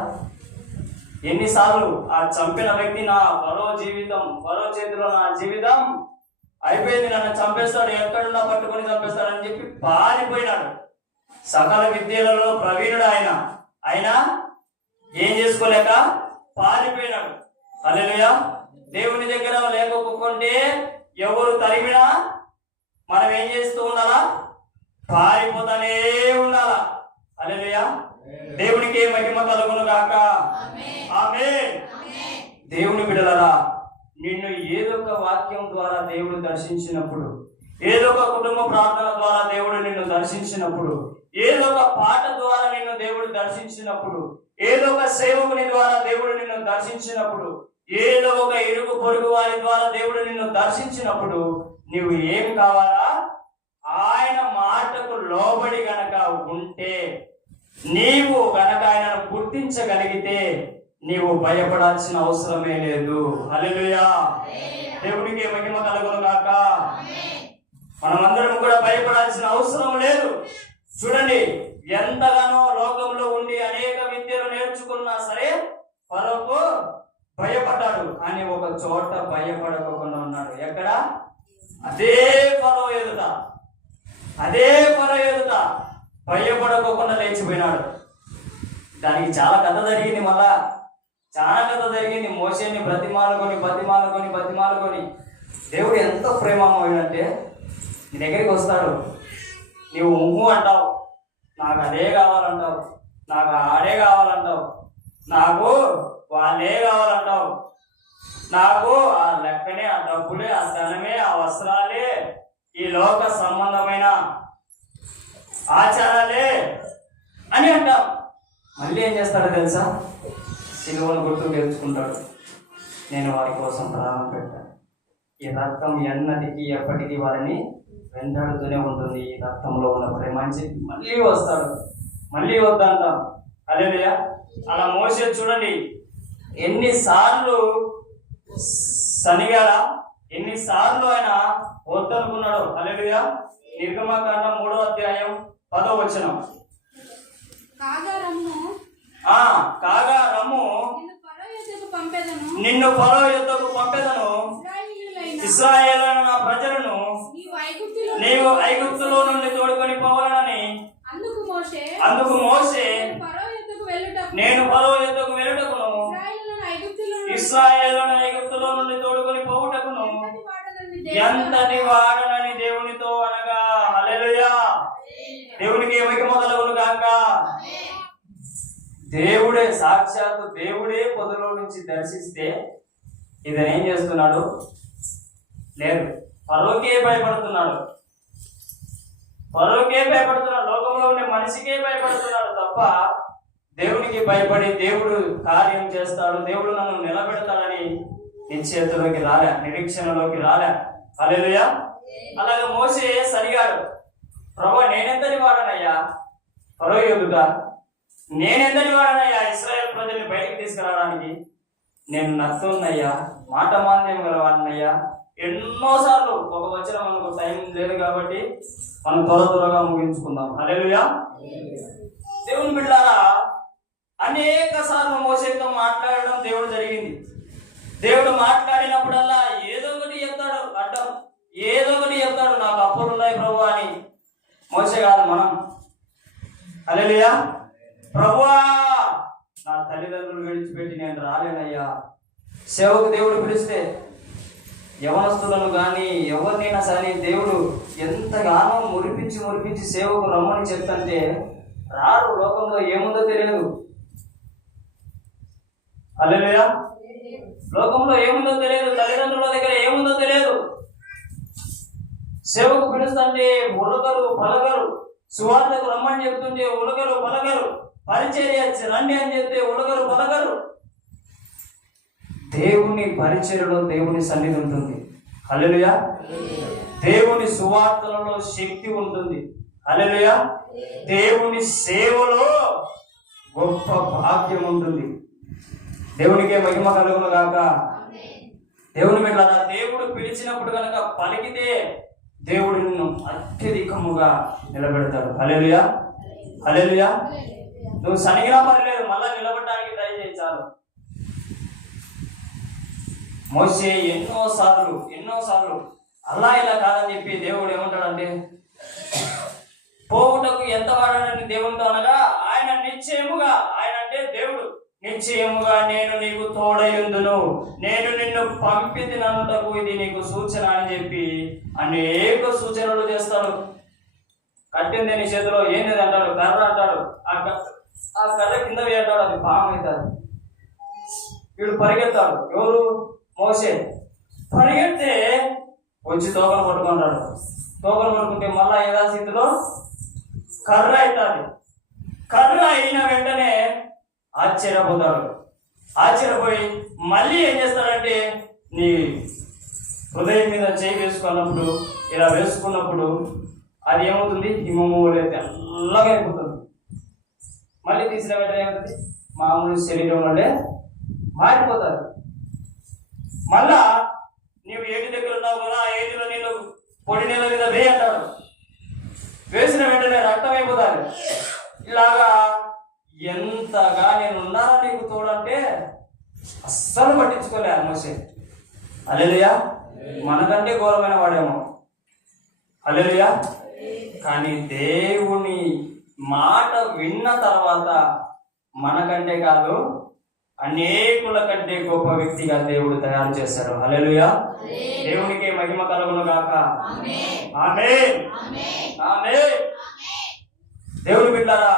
ఎన్నిసార్లు ఆ చంపిన వ్యక్తి, నా ఫరో జీవితం, ఫరో చేతిలో నా జీవితం అయిపోయింది, నన్ను చంపేస్తాడు, ఎక్కడున్నా పట్టుకొని చంపేస్తాడు అని చెప్పి పారిపోయినాడు. సకల విద్యలలో ప్రవీణుడు ఆయన. ఆయన ఏం చేసుకోలేక పారిపోయినాడు. హల్లెలూయా. దేవుని దగ్గర లేకపోకుంటే ఎవరు తరిమినా మనం ఏం చేస్తూ ఉండాలా? పారిపోతానే ఉండాలా. హల్లెలూయా. దేవునికి మహిమ కలుగును గాక. ఆమేన్. దేవుని బిడ్డలారా, నిన్ను ఏదో ఒక వాక్యం ద్వారా దేవుడు దర్శించినప్పుడు, ఏదో ఒక కుటుంబ ప్రార్థన ద్వారా దేవుడు నిన్ను దర్శించినప్పుడు, ఏదో ఒక పాట ద్వారా నిన్ను దేవుడు దర్శించినప్పుడు, ఏదో ఒక సేవకుని ద్వారా దేవుడు నిన్ను దర్శించినప్పుడు, ఏదో ఒక ఇరుగు పొరుగు వారి ద్వారా దేవుడు నిన్ను దర్శించినప్పుడు నీవు ఏం కావాలా? ఆయన మాటకు లోబడి గనక ఉంటే, నీవు గనక ఆయనను గుర్తించగలిగితే నీవు భయపడాల్సిన అవసరమే లేదు. హల్లెలూయా. దేవునికి మహిమ కలుగును గాక. మనమందరం కూడా భయపడాల్సిన అవసరం లేదు. చూడండి, ఎంతగానో లోకంలో ఉండి అనేక విద్యలు నేర్చుకున్నా సరే ఫరోకు భయపడ్డాడు. కానీ ఒక చోట భయపడకుండా ఉన్నాడు. ఎక్కడ? అదే ఫరో ఎదుట భయపడకోకుండా లేచిపోయినాడు. దానికి చాలా కథ జరిగింది. మళ్ళా చాలా కథ జరిగింది. మోషేని బతిమాలుకొని దేవుడు ఎంత ప్రేమమోడంటే, నీ దగ్గరికి వస్తాడు, నీవు ఊహు అంటావు, నాకు అదే కావాలంటావు, నాకు ఆడే కావాలంటావు, నాకు వాళ్ళే కావాలంటావు, నాకు ఆ లెక్కనే, ఆ డబ్బులే, ఆ ధనమే, ఆ వస్త్రాలే, ఈ లోక సంబంధమైన ఆచారాలే అని అంటాం. మళ్ళీ ఏం చేస్తాడో తెలుసా? సిలువను గుర్తు తెచ్చుకుంటాడు. నేను వారి కోసం ప్రాణం పెట్టాను. ఈ రక్తం ఎన్నటికీ ఎప్పటికీ వారిని వెంటాడుతూనే ఉంటుంది. ఈ రక్తంలో ఉన్న ప్రేమ అని చెప్పి మళ్ళీ వస్తాడు. మళ్ళీ వద్దంటాం. హల్లెలూయా. అలా మోషే చూడండి, ఎన్నిసార్లు సనిగాడా, ఎన్నిసార్లు ఆయన వద్దనుకున్నాడు. హల్లెలూయా. నిర్గమకాండం 3వ అధ్యాయం 10వ వచనం. కాగా రమ్ము, నిన్ను ఫరో యొద్దకు పంపెదను, ఇశ్రాయేలు నా ప్రజలను నీవు ఐగుప్తులో నుండి తోడుకొని పోవాలని. అందుకు మోషే నేను ఫరో యొద్దకు వెళ్ళుటకును, ఇశ్రాయేలు ఐగుప్తులో నుండి తోడుకొని పోవుటకును ఎంతటి వాడనని దేవునితో అనగా. హల్లెలూయా. దేవునికి మహిమ కలుగును గాక. దేవుడే, సాక్షాత్తు దేవుడే పొదలో నుంచి దర్శిస్తే ఇతను ఏం చేస్తున్నాడు? లేదు, ఫరోకే భయపడుతున్నాడు. లోకంలో ఉండే మనిషికే భయపడుతున్నాడు తప్ప దేవునికి భయపడి దేవుడు కార్యం చేస్తాడు, దేవుడు నన్ను నిలబెడతాడని నిశ్చయతలోకి రాలే, నిరీక్షణలోకి రాలే. హల్లెలూయా. అలాగే మోషే సరిగాడు. ప్రభువా, నేనెంతటి వాడనయ్యా ఫరో ఎదుట, నేనెంతటి వాడనయ్యా ఇశ్రాయేల్ ప్రజల్ని బయటికి తీసుకురావడానికి? నేను నత్తున్నయ్యా, మాట మాంద్యం గల వాడినయ్యా. ఎన్నోసార్లు ఒక వచనం మనకు టైం లేదు కాబట్టి మనం త్వరగా ముగించుకుందాం. హల్లెలూయా. దేవుని బిడ్డలారా, అనేక సార్లు మోషేతో మాట్లాడడం దేవుడు జరిగింది. దేవుడు మాట్లాడినప్పుడల్లా ఏదో ఒకటి చెప్తాడు, అడ్డం ఏదో ఒకటి చెప్తాడు, నాకు అప్పులు ఉన్నాయి ప్రభు అని. మోసే కాదు మనం. హల్లెలూయా. ప్రభువా, నా తల్లిదండ్రులు విడిచిపెట్టి నేను రాలేనయ్యా. సేవకు దేవుడు పిలిస్తే యవనస్తులను కానీ ఎవరినైనా సరే దేవుడు ఎంతగానో మురిపించి సేవకు రమ్మని చెప్తుంటే రారు. లోకంలో ఏముందో తెలియదు. హల్లెలూయా. లోకంలో ఏముందో తెలియదు, తల్లిదండ్రుల దగ్గర ఏముందో తెలియదు. సేవకు పిలుస్తుంటే ఉలకరు పలకరు, సువార్తకు రమ్మని చెప్తుంటే ఉలకరు పలకరు, పరిచర్య రండి అని చెప్తే ఉలకరు పలకరు. దేవుని పరిచర్యలో దేవుని సన్నిధి ఉంటుంది. హల్లెలూయా. దేవుని సువార్తలలో శక్తి ఉంటుంది. హల్లెలూయా. దేవుని సేవలో గొప్ప భాగ్యం ఉంటుంది. దేవునికే మహిమ కలుగును గాక. దేవుని బిడ్డలారా, దేవుడు పిలిచినప్పుడు కనుక పలికితే దేవుడు నిన్ను అత్యధికముగా నిలబెడతాడు. హల్లెలూయా. హల్లెలూయా. నువ్వు సనిగినా పర్లేదు, మళ్ళా నిలబడడానికి ట్రై చేయి చాలు. మోసే ఎన్నోసార్లు అలా ఇలా కాదని చెప్పి దేవుడు ఏమంటాడంటే, పోవుటకు ఎంత వాడాడని దేవునితో అనగా ఆయన నిశ్చయముగా, ఆయన అంటే దేవుడు నిశ్చయముగా నేను నీకు తోడయుందును, నేను నిన్ను పంపితిననుటకు ఇది నీకు సూచన అని చెప్పి అనేక సూచనలు చేస్తాడు. కట్టింది నీ చేతిలో ఏంది అంటాడు, కర్ర అంటాడు, ఆ కర్ర కింద వేయటాడు, అది పాము అవుతాడు. వీడు పరిగెత్తాడు. ఎవరు? మోసే. పరిగెత్తే వచ్చి తోకలు పట్టుకుంటాడు. తోకలు పట్టుకుంటే మళ్ళా యథాస్థితిలో కర్ర అవుతుంది. కర్ర అయిన వెంటనే ఆశ్చర్యపోతాడు. ఆశ్చర్యపోయి మళ్ళీ ఏం చేస్తాడంటే, నీ హృదయం మీద చేయి వేసుకున్నప్పుడు, ఇలా వేసుకున్నప్పుడు అది ఏమవుతుంది, హిమము తెల్లగా అయిపోతుంది. మళ్ళీ తీసిన వెంటనే ఏమవుతుంది, మామూలు శరీరం వల్లే మారిపోతారు. మళ్ళా నీవు ఏటి దగ్గర ఉన్నావు కదా, ఆ ఏటిలో నీళ్ళు పొడి నీళ్ళ మీద వేయి అంటాడు. వేసిన వెంటనే రక్తం అయిపోతాడు. ఇలాగా ఎంతగా నేను ఉన్నానా నీకు తోడంటే అస్సలు పట్టించుకోలే మోసే. హల్లెలూయా. మనకంటే ఘోరమైన వాడేమో. హల్లెలూయా. కానీ దేవుని మాట విన్న తర్వాత మనకంటే కాదు, అనేకుల కంటే గొప్ప వ్యక్తిగా దేవుడు తయారు చేశాడు. హల్లెలూయా. దేవునికి మహిమ కలుగును గాక. ఆమేన్. ఆమేన్. దేవుని బిడ్డలారా,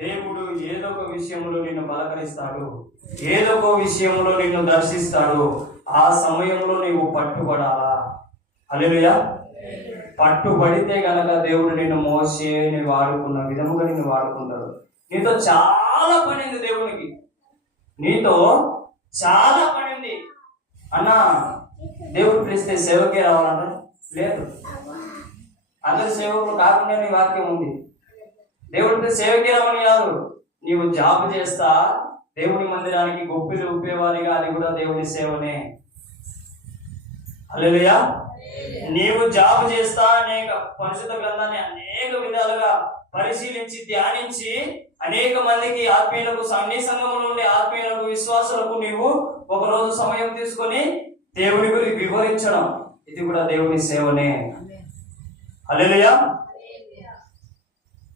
దేవుడు ఏదో ఒక విషయంలో నిన్ను బలకరిస్తాడు, ఏదో ఒక విషయంలో నిన్ను దర్శిస్తాడు. ఆ సమయంలో నీవు పట్టుబడాలా. హల్లెలూయా. పట్టుబడితే గనక దేవుడు నిన్ను మోసేని వాడుకున్న విధముగా నిన్ను వాడుకుంటాడు. నీతో చాలా పనింది దేవునికి, నీతో చాలా పనింది అన్నా. దేవుడు పిలిస్తే సేవకే రావాలన్నా లేదు. అందరి సేవకులు కాకుండా నీ వాక్యం ఉంది. దేవుడితో సేవకే రమ్మని కాదు, నీవు జాబ్ చేస్తా దేవుని మందిరానికి గొప్పిలు ఉప్పేవారిగా, అది కూడా దేవుని సేవనే. హల్లెలూయా. నీవు జాబ్ చేస్తా అనేక పరిశుద్ధ గ్రంథాన్ని అనేక విధాలుగా పరిశీలించి ధ్యానించి అనేక మందికి ఆత్మీయులకు, అన్ని సంఘములు ఉండే ఆత్మీయులకు, విశ్వాసులకు నీవు ఒకరోజు సమయం తీసుకొని దేవుని గురించి వివరించడం, ఇది కూడా దేవుని సేవనే. హల్లెలూయా.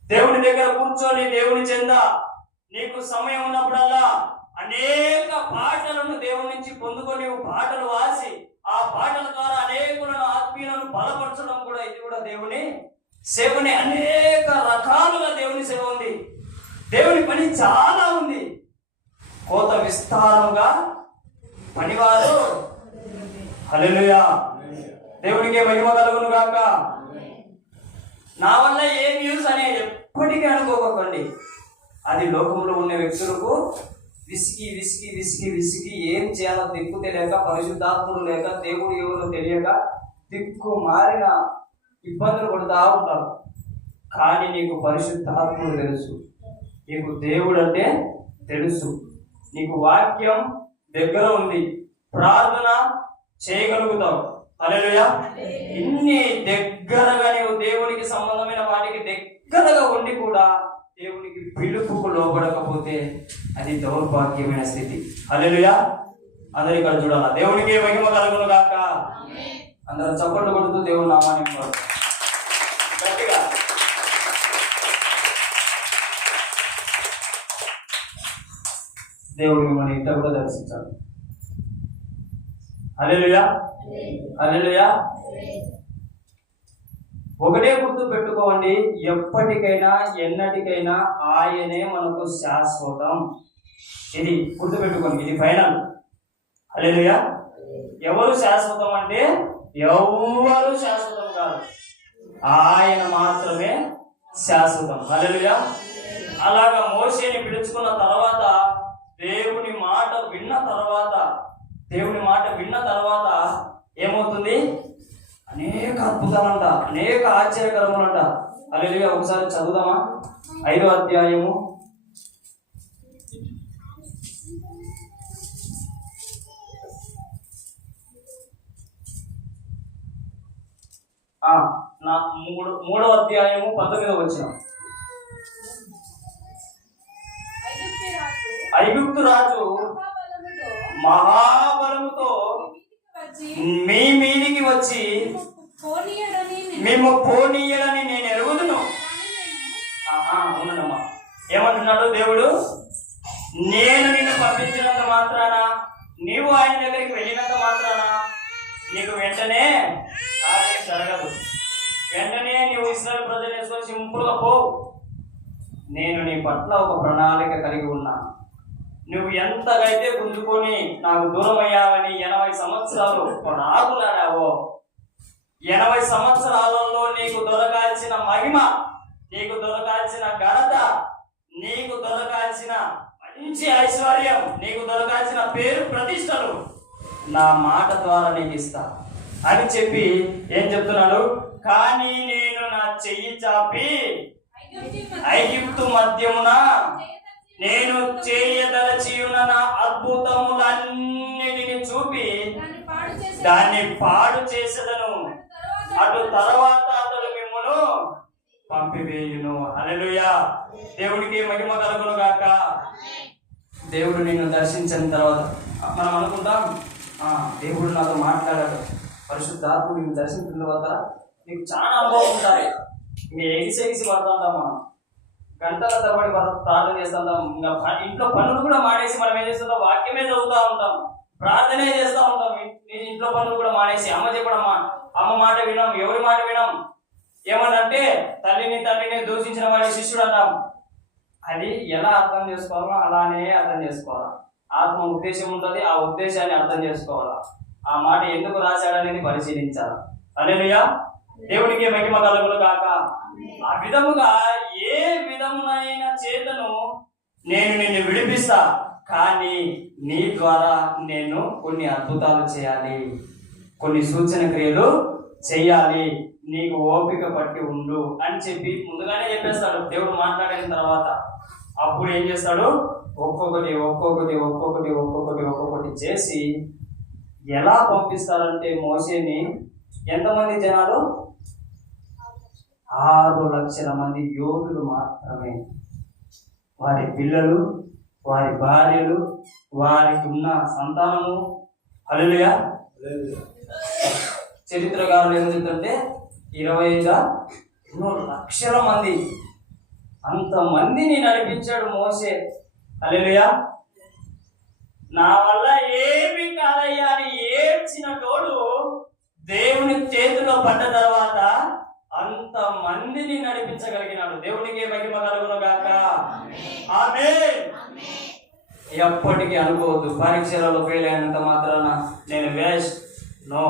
దేవుని దగ్గర కూర్చొని దేవుని చెంద నీకు సమయం ఉన్నప్పుడల్లా అనేక పాటలను దేవుని నుంచి పొందుకొని పాటలు వాసి ఆ పాటల ద్వారా అనేకులను ఆత్మీయులను బలపరచడం కూడా, ఇది కూడా దేవుని సేవనే. అనేక రకాలుగా దేవుని సేవ ఉంది. దేవుని పని చాలా ఉంది. కోత విస్తారంగా పనివారు. హల్లెలూయా. దేవునికి మహిమ కలుగును గాక. నా వల్ల ఏం యూస్ అనే ఎప్పటికీ అనుకోకండి. అది లోకంలో ఉన్న వ్యక్తులకు విసిగి ఏం చేయాలో దిక్కు తెలియక, పరిశుద్ధాత్ముడు లేక, దేవుడు ఎవరో తెలియక దిక్కు మారిన ఇబ్బందులు పడుతూ ఉంటారు. కానీ నీకు పరిశుద్ధాత్ముడు తెలుసు, నీకు దేవుడు అంటే తెలుసు, నీకు వాక్యం దగ్గర ఉంది, ప్రార్థన చేయగలుగుతావు. హల్లెలూయా. ఇన్ని దగ్గరగా నీవు దేవునికి సంబంధమైన వాటికి దగ్గరగా ఉండి కూడా దేవునికి పిలుపుకు లోబడకపోతే అది దౌర్భాగ్యమైన స్థితి. హల్లెలూయా. అందరూ ఇక్కడ చూడాలా. దేవునికి మహిమ కలుగును గాక. అందరూ చప్పట్లు కొడుతూ దేవుని నామాన్ని గట్టిగా. దేవుడు మిమ్మల్ని ఇంత కూడా దర్శించాలి. హల్లెలూయా, హల్లెలూయా. ఒకటే గుర్తు పెట్టుకోండి, ఎప్పటికైనా ఎన్నటికైనా ఆయనే మనకు శాశ్వతం. ఇది గుర్తు పెట్టుకోండి, ఇది ఫైనల్. హల్లెలూయా. ఎవరు శాశ్వతం అంటే ఎవరు శాశ్వతం కాదు, ఆయన మాత్రమే శాశ్వతం. హల్లెలూయా. అలాగా మోషేని పిలుచుకున్న తర్వాత దేవుని మాట విన్న తర్వాత ఏమవుతుంది? అనేక అద్భుతాలంట, అనేక ఆశ్చర్యకరములంట. హల్లెలూయా. ఒకసారి చదువుదామా? 5వ అధ్యాయము 3వ అధ్యాయము 19వ వచనం. ఐగుప్తు రాజు మహాబలముతో మీ మీదికి వచ్చి మేము పోనీయడని నేను ఎరుగుదును. అవునమ్మా. ఏమంటున్నాడు దేవుడు? నేను నిన్ను పంపించినంత మాత్రాన, నీవు ఆయన దగ్గరికి వెళ్ళినంత మాత్రాన నీకు వెంటనే కార్యం జరగదు. వెంటనే నీవు ఇశ్రాయేలు ప్రజలు వేసుకొని సింపుల్గా పో. నేను నీ పట్ల ఒక ప్రణాళిక కలిగి ఉన్నాను. నువ్వు ఎంతగైతే గుంజుకొని నాకు దూరం అయ్యావని 80 సంవత్సరాలు రాగులాడావో, 80 సంవత్సరాలలో నీకు దొరకాల్సిన మహిమ, నీకు దొరకాల్సిన ఘనత, నీకు దొరకాల్సిన మంచి ఐశ్వర్యం, నీకు దొరకాల్సిన పేరు ప్రతిష్టలు నా మాట ద్వారా నీకు ఇస్తా అని చెప్పి ఏం చెప్తున్నాడు? కానీ నేను నా చెయ్యి చాపి ఐగుప్తు మధ్యమున నేను చేయదలచి ఉన్న నా అద్భుతములన్నిటిని చూపి దాన్ని పాడు చేసేదను. అటు తర్వాత అతడు మిమ్మును పంపివేయును. హల్లెలూయా. దేవుడికి మహిమ కలుగును గాక. దేవుడు నిన్ను దర్శించిన తర్వాత మనం అనుకుంటాం, దేవుడు నాతో మాట్లాడాడు. పరిశుద్ధాత్మ నిన్ను దర్శించిన తర్వాత నీకు చాలా అనుభవం ఉంటాయి. ఇంకా ఎగిసి పడుతూ ఉంటాం, మనం గంటల తరబడి ప్రార్థన చేస్తుంటాం. ఇంకా ఇంట్లో పనులు కూడా మానేసి మనం ఏం చేస్తుంటాం? వాక్యమే చదువుతూ ఉంటాం, ప్రార్థనే చేస్తూ ఉంటాం. ఇంట్లో పనులు కూడా మానేసి అమ్మ చెప్పడమ్మా, అమ్మ మాట వినాం, ఎవరి మాట వినాం. ఏమనంటే తండ్రిని దూషించిన వాడి శిష్యుడు అంటాం. అది ఎలా అర్థం చేసుకోవాలో అలానే అర్థం చేసుకోవాలా. ఆత్మ ఉద్దేశం ఉంటుంది, ఆ ఉద్దేశాన్ని అర్థం చేసుకోవాలా. ఆ మాట ఎందుకు రాశాడనేది పరిశీలించాలి. హల్లెలూయా. దేవునికి మహిమ కలుగును గాక. ఆ విధముగా ఏ విధమునైన చేతను నేను నిన్ను విడిపిస్తా, కానీ నీ ద్వారా నేను కొన్ని అద్భుతాలు చేయాలి, కొన్ని సూచన క్రియలు చేయాలి, నీకు ఓపిక పట్టి ఉండు అని చెప్పి ముందుగానే చెప్పేస్తాడు. దేవుడు మాట్లాడిన తర్వాత అప్పుడు ఏం చేస్తాడు? ఒక్కొక్కటి చేసి ఎలా పంపిస్తాడంటే మోషేని ఎంతమంది జనాలు? 6 లక్షల మంది యోధులు మాత్రమే. వారి పిల్లలు, వారి భార్యలు, వారికి ఉన్న సంతానము. హల్లెలూయా. చరిత్రకారులు ఏమిటంటే 25 లక్షల మంది, అంతమందిని నడిపించాడు మోషే. హల్లెలూయా. నా వల్ల ఏమి కాదయ్యా అని ఏడ్చిన తోడు దేవుని చేతిలో పడ్డ తర్వాత అంత మందిని నడిపించగలిగినాడు. దేవునికి మహిమ కలుగును గాక. ఆమేన్. ఎప్పటికీ అనుకోవద్దు పరీక్షలలో ఫెయిల్ అయినంత మాత్రాన నేను వేస్ట్. నో,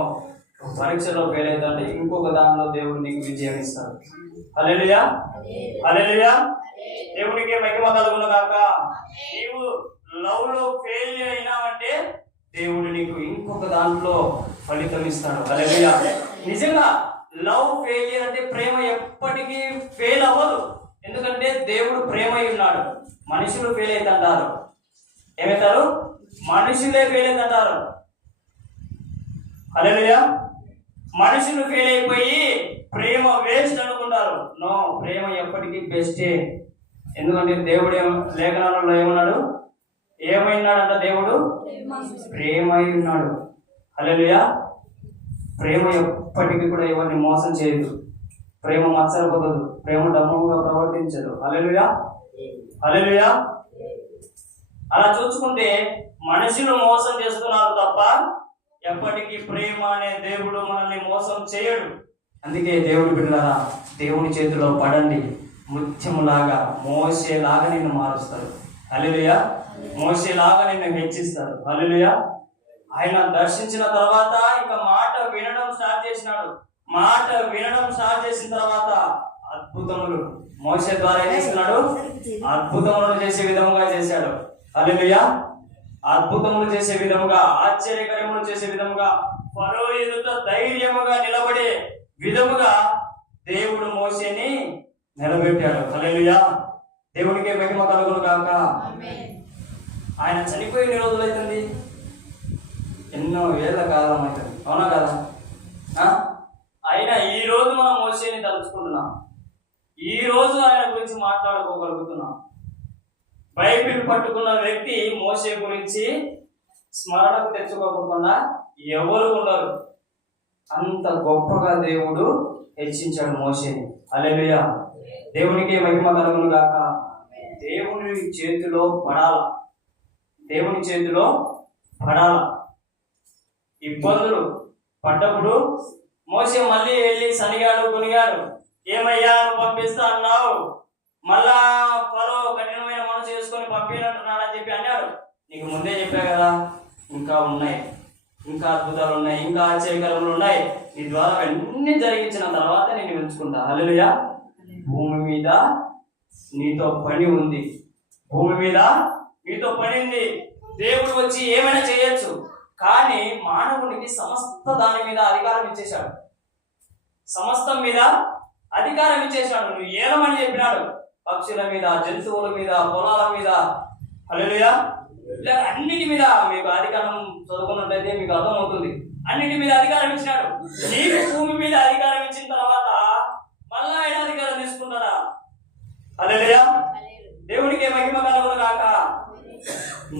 పరీక్షలో ఫెయిల్ అవుతుంటే ఇంకొక దానిలో దేవుడు నీకు విజయం ఇస్తాడు. హల్లెలూయా, హల్లెలూయా. దేవునికి మహిమ కలుగును గాక. నీవు లవ్ లో ఫెయిల్ అయినావంటే దేవుడు నీకు ఇంకొక దాంట్లో ఫలితం ఇస్తాడు. హల్లెలూయా. నిజంగా లవ్ ఫెయిలియర్ అంటే ప్రేమ ఎప్పటికీ ఫెయిల్ అవ్వదు. ఎందుకంటే దేవుడు ప్రేమ ఉన్నాడు. మనుషులు ఫెయిల్ అవుతుంటారు. ఏమవుతారు? మనుషులే ఫెయిల్ అవుతుంటారు. హల్లెలూయా. మనుషులు ఫెయిల్ అయిపోయి ప్రేమ వేస్ట్ అనుకుంటారు. నో, ప్రేమ ఎప్పటికీ బెస్టే. ఎందుకంటే దేవుడు లేఖనాలలో ఏమన్నాడు? ఏమైనాడంట దేవుడు? ప్రేమై ఉన్నాడు. హల్లెలూయా. ప్రేమ ఎప్పటికీ కూడా ఎవరిని మోసం చేయదు. ప్రేమ మత్సరపోదు. ప్రేమ డమ్ముగా ప్రవర్తించదు. హల్లెలూయా, హల్లెలూయా. అలా చూసుకుంటే మనుషులు మోసం చేస్తున్నారు తప్ప ఎప్పటికీ ప్రేమ అనే దేవుడు మనల్ని మోసం చేయడు. అందుకే దేవుడు బిడ్డలారా, దేవుని చేతిలో పడండి. ముత్యములాగా మోసేలాగా నిన్ను మారుస్తారు. హల్లెలూయా. మోసేలాగా నిన్ను హెచ్చిస్తారు. హల్లెలూయా. ఆయన దర్శించిన తర్వాత ఇక మాట వినడం స్టార్ట్ చేసినాడు. మాట వినడం స్టార్ట్ చేసిన తర్వాత అద్భుతములు మోసే ద్వారా ఏం చేస్తున్నాడు? అద్భుతములు చేసే విధముగా చేశాడు. హల్లెలూయా. అద్భుతములు చేసే విధముగా, ఆశ్చర్యకరములు చేసే విధముగా, ఫరో ఎదుట ధైర్యముగా నిలబడే విధముగా దేవుడు మోసేని నిలబెట్టాడు. హల్లెలూయా. దేవుడికే మహిమ కలుగును గాక. ఆయన చనిపోయి ఎన్ని రోజులైతుంది? ఎన్నో ఏళ్ల కాలం అవుతుంది. అవునా కదా? అయినా ఈ రోజు మనం మోసేని తలుచుకుంటున్నాం. ఈ రోజు ఆయన గురించి మాట్లాడుకోగలుగుతున్నాం. బైబిల్ పట్టుకున్న వ్యక్తి మోసే గురించి స్మరణకు తెచ్చుకోకుండా ఎవరు ఉండరు. అంత గొప్పగా దేవుడు హెచ్చించాడు మోసేని. హల్లెలూయా. దేవునికి మహిమ కలుగును గాక. దేవుని చేతిలో పడాల. దేవుని చేతిలో పడాల. ఇబ్బందులు పడ్డప్పుడు మోసే మళ్ళీ వెళ్ళి సనిగాడు, కొనిగాడు. ఏమయ్యా నువ్వు పంపిస్తా అన్నావు, మళ్ళా ఫరో కఠినమైన మనసు చేసుకొని పంపినట్టున్నాడు అని చెప్పి అన్నాడు. నీకు ముందే చెప్పా కదా, ఇంకా ఉన్నాయి, ఇంకా అద్భుతాలు ఉన్నాయి, ఇంకా ఆశ్చర్యకరములు ఉన్నాయి. నీ ద్వారా అన్ని జరిగించిన తర్వాత నేను పిలుచుకుంటా. హల్లెలూయా. భూమి మీద నీతో పని ఉంది. భూమి మీద నీతో పని ఉంది. దేవుడు వచ్చి ఏమైనా చేయొచ్చు, కానీ మానవునికి సమస్త దాని మీద అధికారం ఇచ్చేశాడు. సమస్తం మీద అధికారం ఇచ్చేశాడు. నువ్వు ఏలమని చెప్పినాడు. పక్షుల మీద, జంతువుల మీద, పొలాల మీద, హల్లెలూయా, ఇలా అన్నిటి మీద మీకు అధికారం చదువుకున్నట్లయితే మీకు అర్థమవుతుంది. అన్నిటి మీద అధికారం ఇచ్చినాడు. నీకు భూమి మీద అధికారం ఇచ్చిన తర్వాత మళ్ళా ఆయన అధికారం తీసుకుంటారా? హల్లెలూయా. దేవునికి మహిమ కలుగును గాక.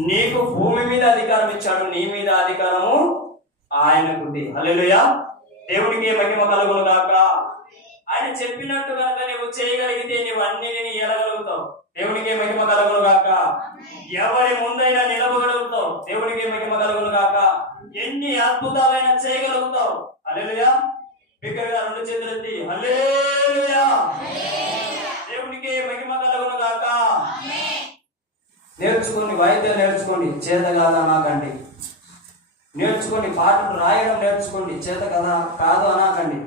నీకు భూమి మీద అధికారం ఇచ్చాడు, నీ మీద అధికారము ఆయనకుంది. హల్లెలూయా. దేవునికి మహిమ కలుగును గాక. ఆయన చెప్పినట్టు కనుక నువ్వు చేయగలిగితే నువ్వు అన్నిటిని ఏలగలుగుతావు. దేవునికి మహిమ కలుగును గాక. ఎవరి ముందైనా నిలబడగలుగుతావు. దేవునికి మహిమ కలుగును గాక. ఎన్ని అద్భుతాలైనా చేయగలుగుతావు. హల్లెలూయా. బిగ్గరగా రెండు చేతులెత్తి హల్లెలూయా. దేవునికి మహిమ కలుగును గాక. నేర్చుకోండి, వాయిద్యం నేర్చుకోండి, చేత కాదా నాకండి. నేర్చుకోండి, పాటలు రాయడం నేర్చుకోండి, చేత కదా కాదు అనాకండి.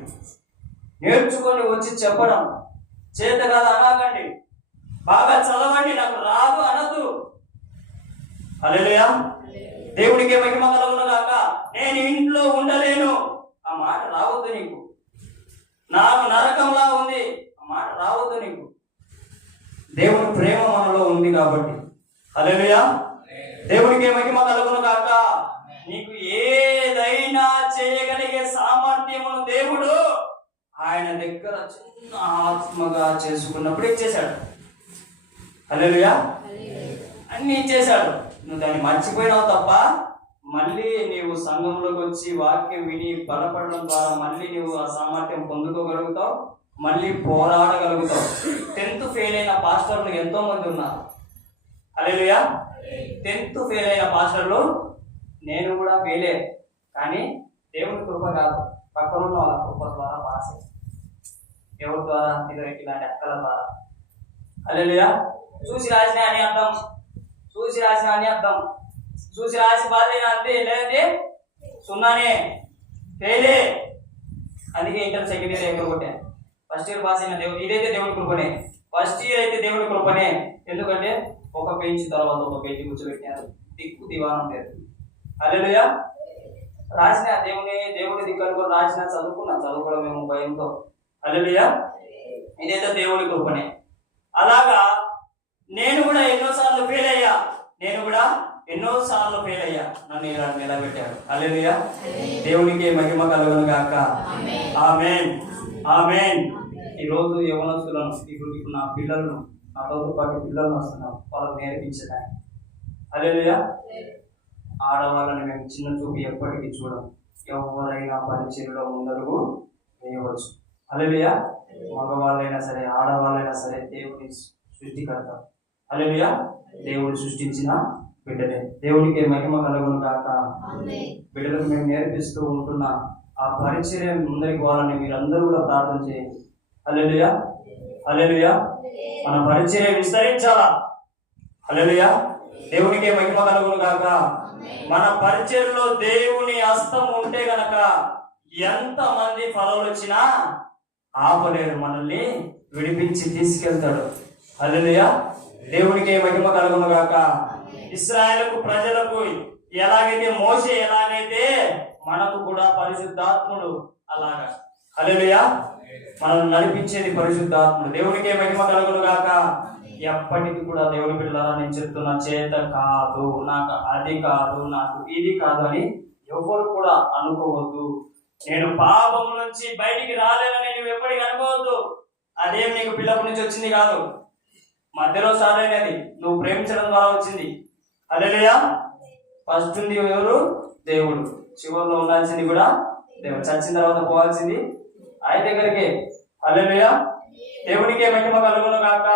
నేర్చుకొని వచ్చి చెప్పడం, చేత కాదు అనాకండి. బాగా చదవండి, నాకు రాదు అనదు. హల్లెలూయా. దేవుడికి మహిమ కలుగును గాక. నేను ఇంట్లో ఉండలేను, ఆ మాట రావద్దు నీకు. నాకు నరకంలా ఉంది, ఆ మాట రావద్దు నీకు. దేవుని ప్రేమ మనలో ఉంది కాబట్టి. హల్లెలూయా. దేవుడికి మహిమ కలుగును గాక. నీకు ఏదైనా చేయగలిగే సామర్థ్యమును దేవుడు ఆయన దగ్గర చిన్న ఆత్మగా చేసుకున్నప్పుడు ఇచ్చేశాడు. హల్లెలూయా. అన్ని ఇచ్చేశాడు. నువ్వు దాన్ని మర్చిపోయినావు తప్ప మళ్ళీ నీవు సంఘంలోకి వచ్చి వాక్యం విని బలపడడం ద్వారా మళ్ళీ నువ్వు ఆ సామర్థ్యం పొందుకోగలుగుతావు, మళ్ళీ పోరాడగలుగుతావు. 10th ఫెయిల్ అయిన పాస్టర్లు ఎంతో మంది ఉన్నారు. హల్లెలూయా. 10th ఫెయిల్ అయిన పాస్టర్లు, నేను కూడా ఫెయిలే, కానీ దేవుని కృప కాదు, పక్కనున్న వాళ్ళ కృప ద్వారా పాస్. ఎవరి ద్వారా? ఇలాంటి అక్కల ద్వారా. హల్లెలూయా. చూసి రాసిన అని అర్థం, చూసి రాసిన అని అర్థం. చూసి రాసి బాధైనా అంతే, లేదంటే సున్నానే, ఫెయిలే. అందుకే ఇంటర్ సెకండ్ ఇయర్ ఎక్కడ కొట్టాను. ఫస్ట్ ఇయర్ పాస్ అయిన దేవుడు, ఇదైతే దేవుని కృపనే. ఫస్ట్ ఇయర్ అయితే దేవుని కృపనే. ఎందుకంటే ఒక బెంచ్ తర్వాత ఒక బెంచ్ కూర్చోబెట్టారు, దిక్కు దివానం లేదు. హల్లెలూయా. రాసిన దేవుడి దిక్కు అనుకుని రాసిన, చదువుకోవడం మేము భయంతో. హల్లెలూయా. ఇదైతే దేవుడి కృపనే. అలాగా నేను కూడా ఎన్నోసార్లు ఫెయిల్ అయ్యా. నన్ను ఇలా నిలబెట్టాడు. హల్లెలూయా. దేవునికి మహిమ కలుగును గాక. ఆమేన్, ఆమేన్. ఈరోజు యవనస్తులను, ఇప్పుడు నా పిల్లలను, నాతో పాటు పిల్లలను వస్తున్నాం, వాళ్ళకు నేర్పించడానికి. హల్లెలూయా. ఆడవాళ్ళని మేము చిన్న చూపు ఎప్పటికీ చూడం. ఎవరైనా పరిచర్యలో ముందడుగు వేయవచ్చు. హల్లెలూయా. మగవాళ్ళైనా సరే ఆడవాళ్ళైనా సరే దేవుని సృష్టికర్త. హల్లెలూయా. దేవుడు సృష్టించిన బిడ్డలే. దేవునికి మహిమ కలుగును గాక. బిడ్డలకు మేము నేర్పిస్తూ ఉంటున్న ఆ పరిచర్య ముందరికి పోవాలని మీరందరూ కూడా ప్రార్థన చేయండి. హల్లెలూయా. హల్లెలూయా. మన పరిచర్య విస్తరించాలా. హల్లెలూయా. దేవునికి మహిమ కలుగును గాక. మన పరిచర్యలో దేవుని హస్తం ఉంటే గనక ఎంతమంది ఫరోలు వచ్చినా ఆపలేరు, మనల్ని విడిపించి తీసుకెళ్తాడు. హల్లెలూయా. దేవునికి మహిమ కలుగును గాక. ఇశ్రాయేలు ప్రజలకు ఎలాగైతే మోషే ఎలాగైతే మనకు కూడా పరిశుద్ధాత్ముడు అలాగా. హల్లెలూయా. మనల్ని నడిపించేది పరిశుద్ధాత్ముడు. దేవునికి మహిమ కలుగును గాక. ఎప్పటికీ కూడా దేవుని బిడ్డలారా నేను చెప్తున్నా, చేత కాదు, నాకు అది కాదు, నాకు ఇది కాదు అని ఎవరు కూడా అనుకోవద్దు. నేను పాపం నుంచి బయటికి రాలేనని నువ్వు ఎప్పటికీ అనుకోవద్దు. అదేం నీకు పిల్లప్పటి నుంచి వచ్చింది కాదు, మధ్యలో స్టార్ట్ అయినది, నువ్వు ప్రేమించడం ద్వారా వచ్చింది. హల్లెలూయా. ఫస్ట్ ఉంది ఎవరు? దేవుడు. చివరిలో ఉండాల్సింది కూడా దేవుడు. చచ్చిన తర్వాత పోవాల్సింది ఆయన దగ్గరికి. హల్లెలూయా. దేవునికే మహిమ కలుగును గాక.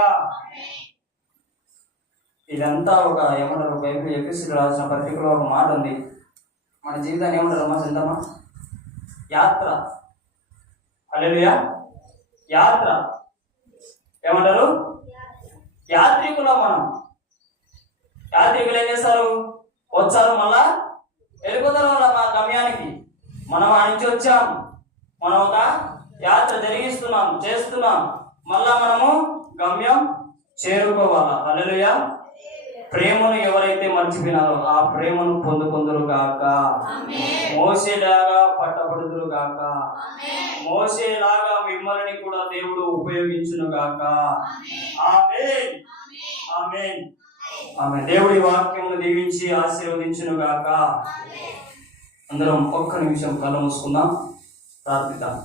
ఇదంతా ఒక ఏమంటారు, బైబిల్ ఎపిసోడ్ రాసిన పత్రికలో ఒక మాట ఉంది. మన జీవితాన్ని ఏమంటారమ్మా చింతమ్మా? యాత్ర. హల్లెలూయా. యాత్ర ఏమంటారు? యాత్రికులం మనం. యాత్రికులు ఏం చేస్తారు? వచ్చారు, మళ్ళా వెళ్ళిపోతారు వాళ్ళ మా గమ్యానికి. మనం ఆ నుంచి వచ్చాం, మనం ఒక యాత్ర జరిగిస్తున్నాం, చేస్తున్నాం, మళ్ళా మనము గమ్యం చేరుకోవాలా. హల్లెలూయా. ప్రేమను ఎవరైతే మర్చిపోయినారో ఆ ప్రేమను పొందుకొందురు గాక. మోసేలాగా పట్టబడుదురు గాక. మోసేలాగా మిమ్మల్ని కూడా దేవుడు ఉపయోగించును గాక. ఆమేన్. ఆమేన్. ఆమేన్. దేవుడి వాక్యమును దీవించి ఆశీర్వదించును గాక. అందరం ఒక్క నిమిషం కళ్ళు మూసుకుందాం, ప్రార్థిద్దాం.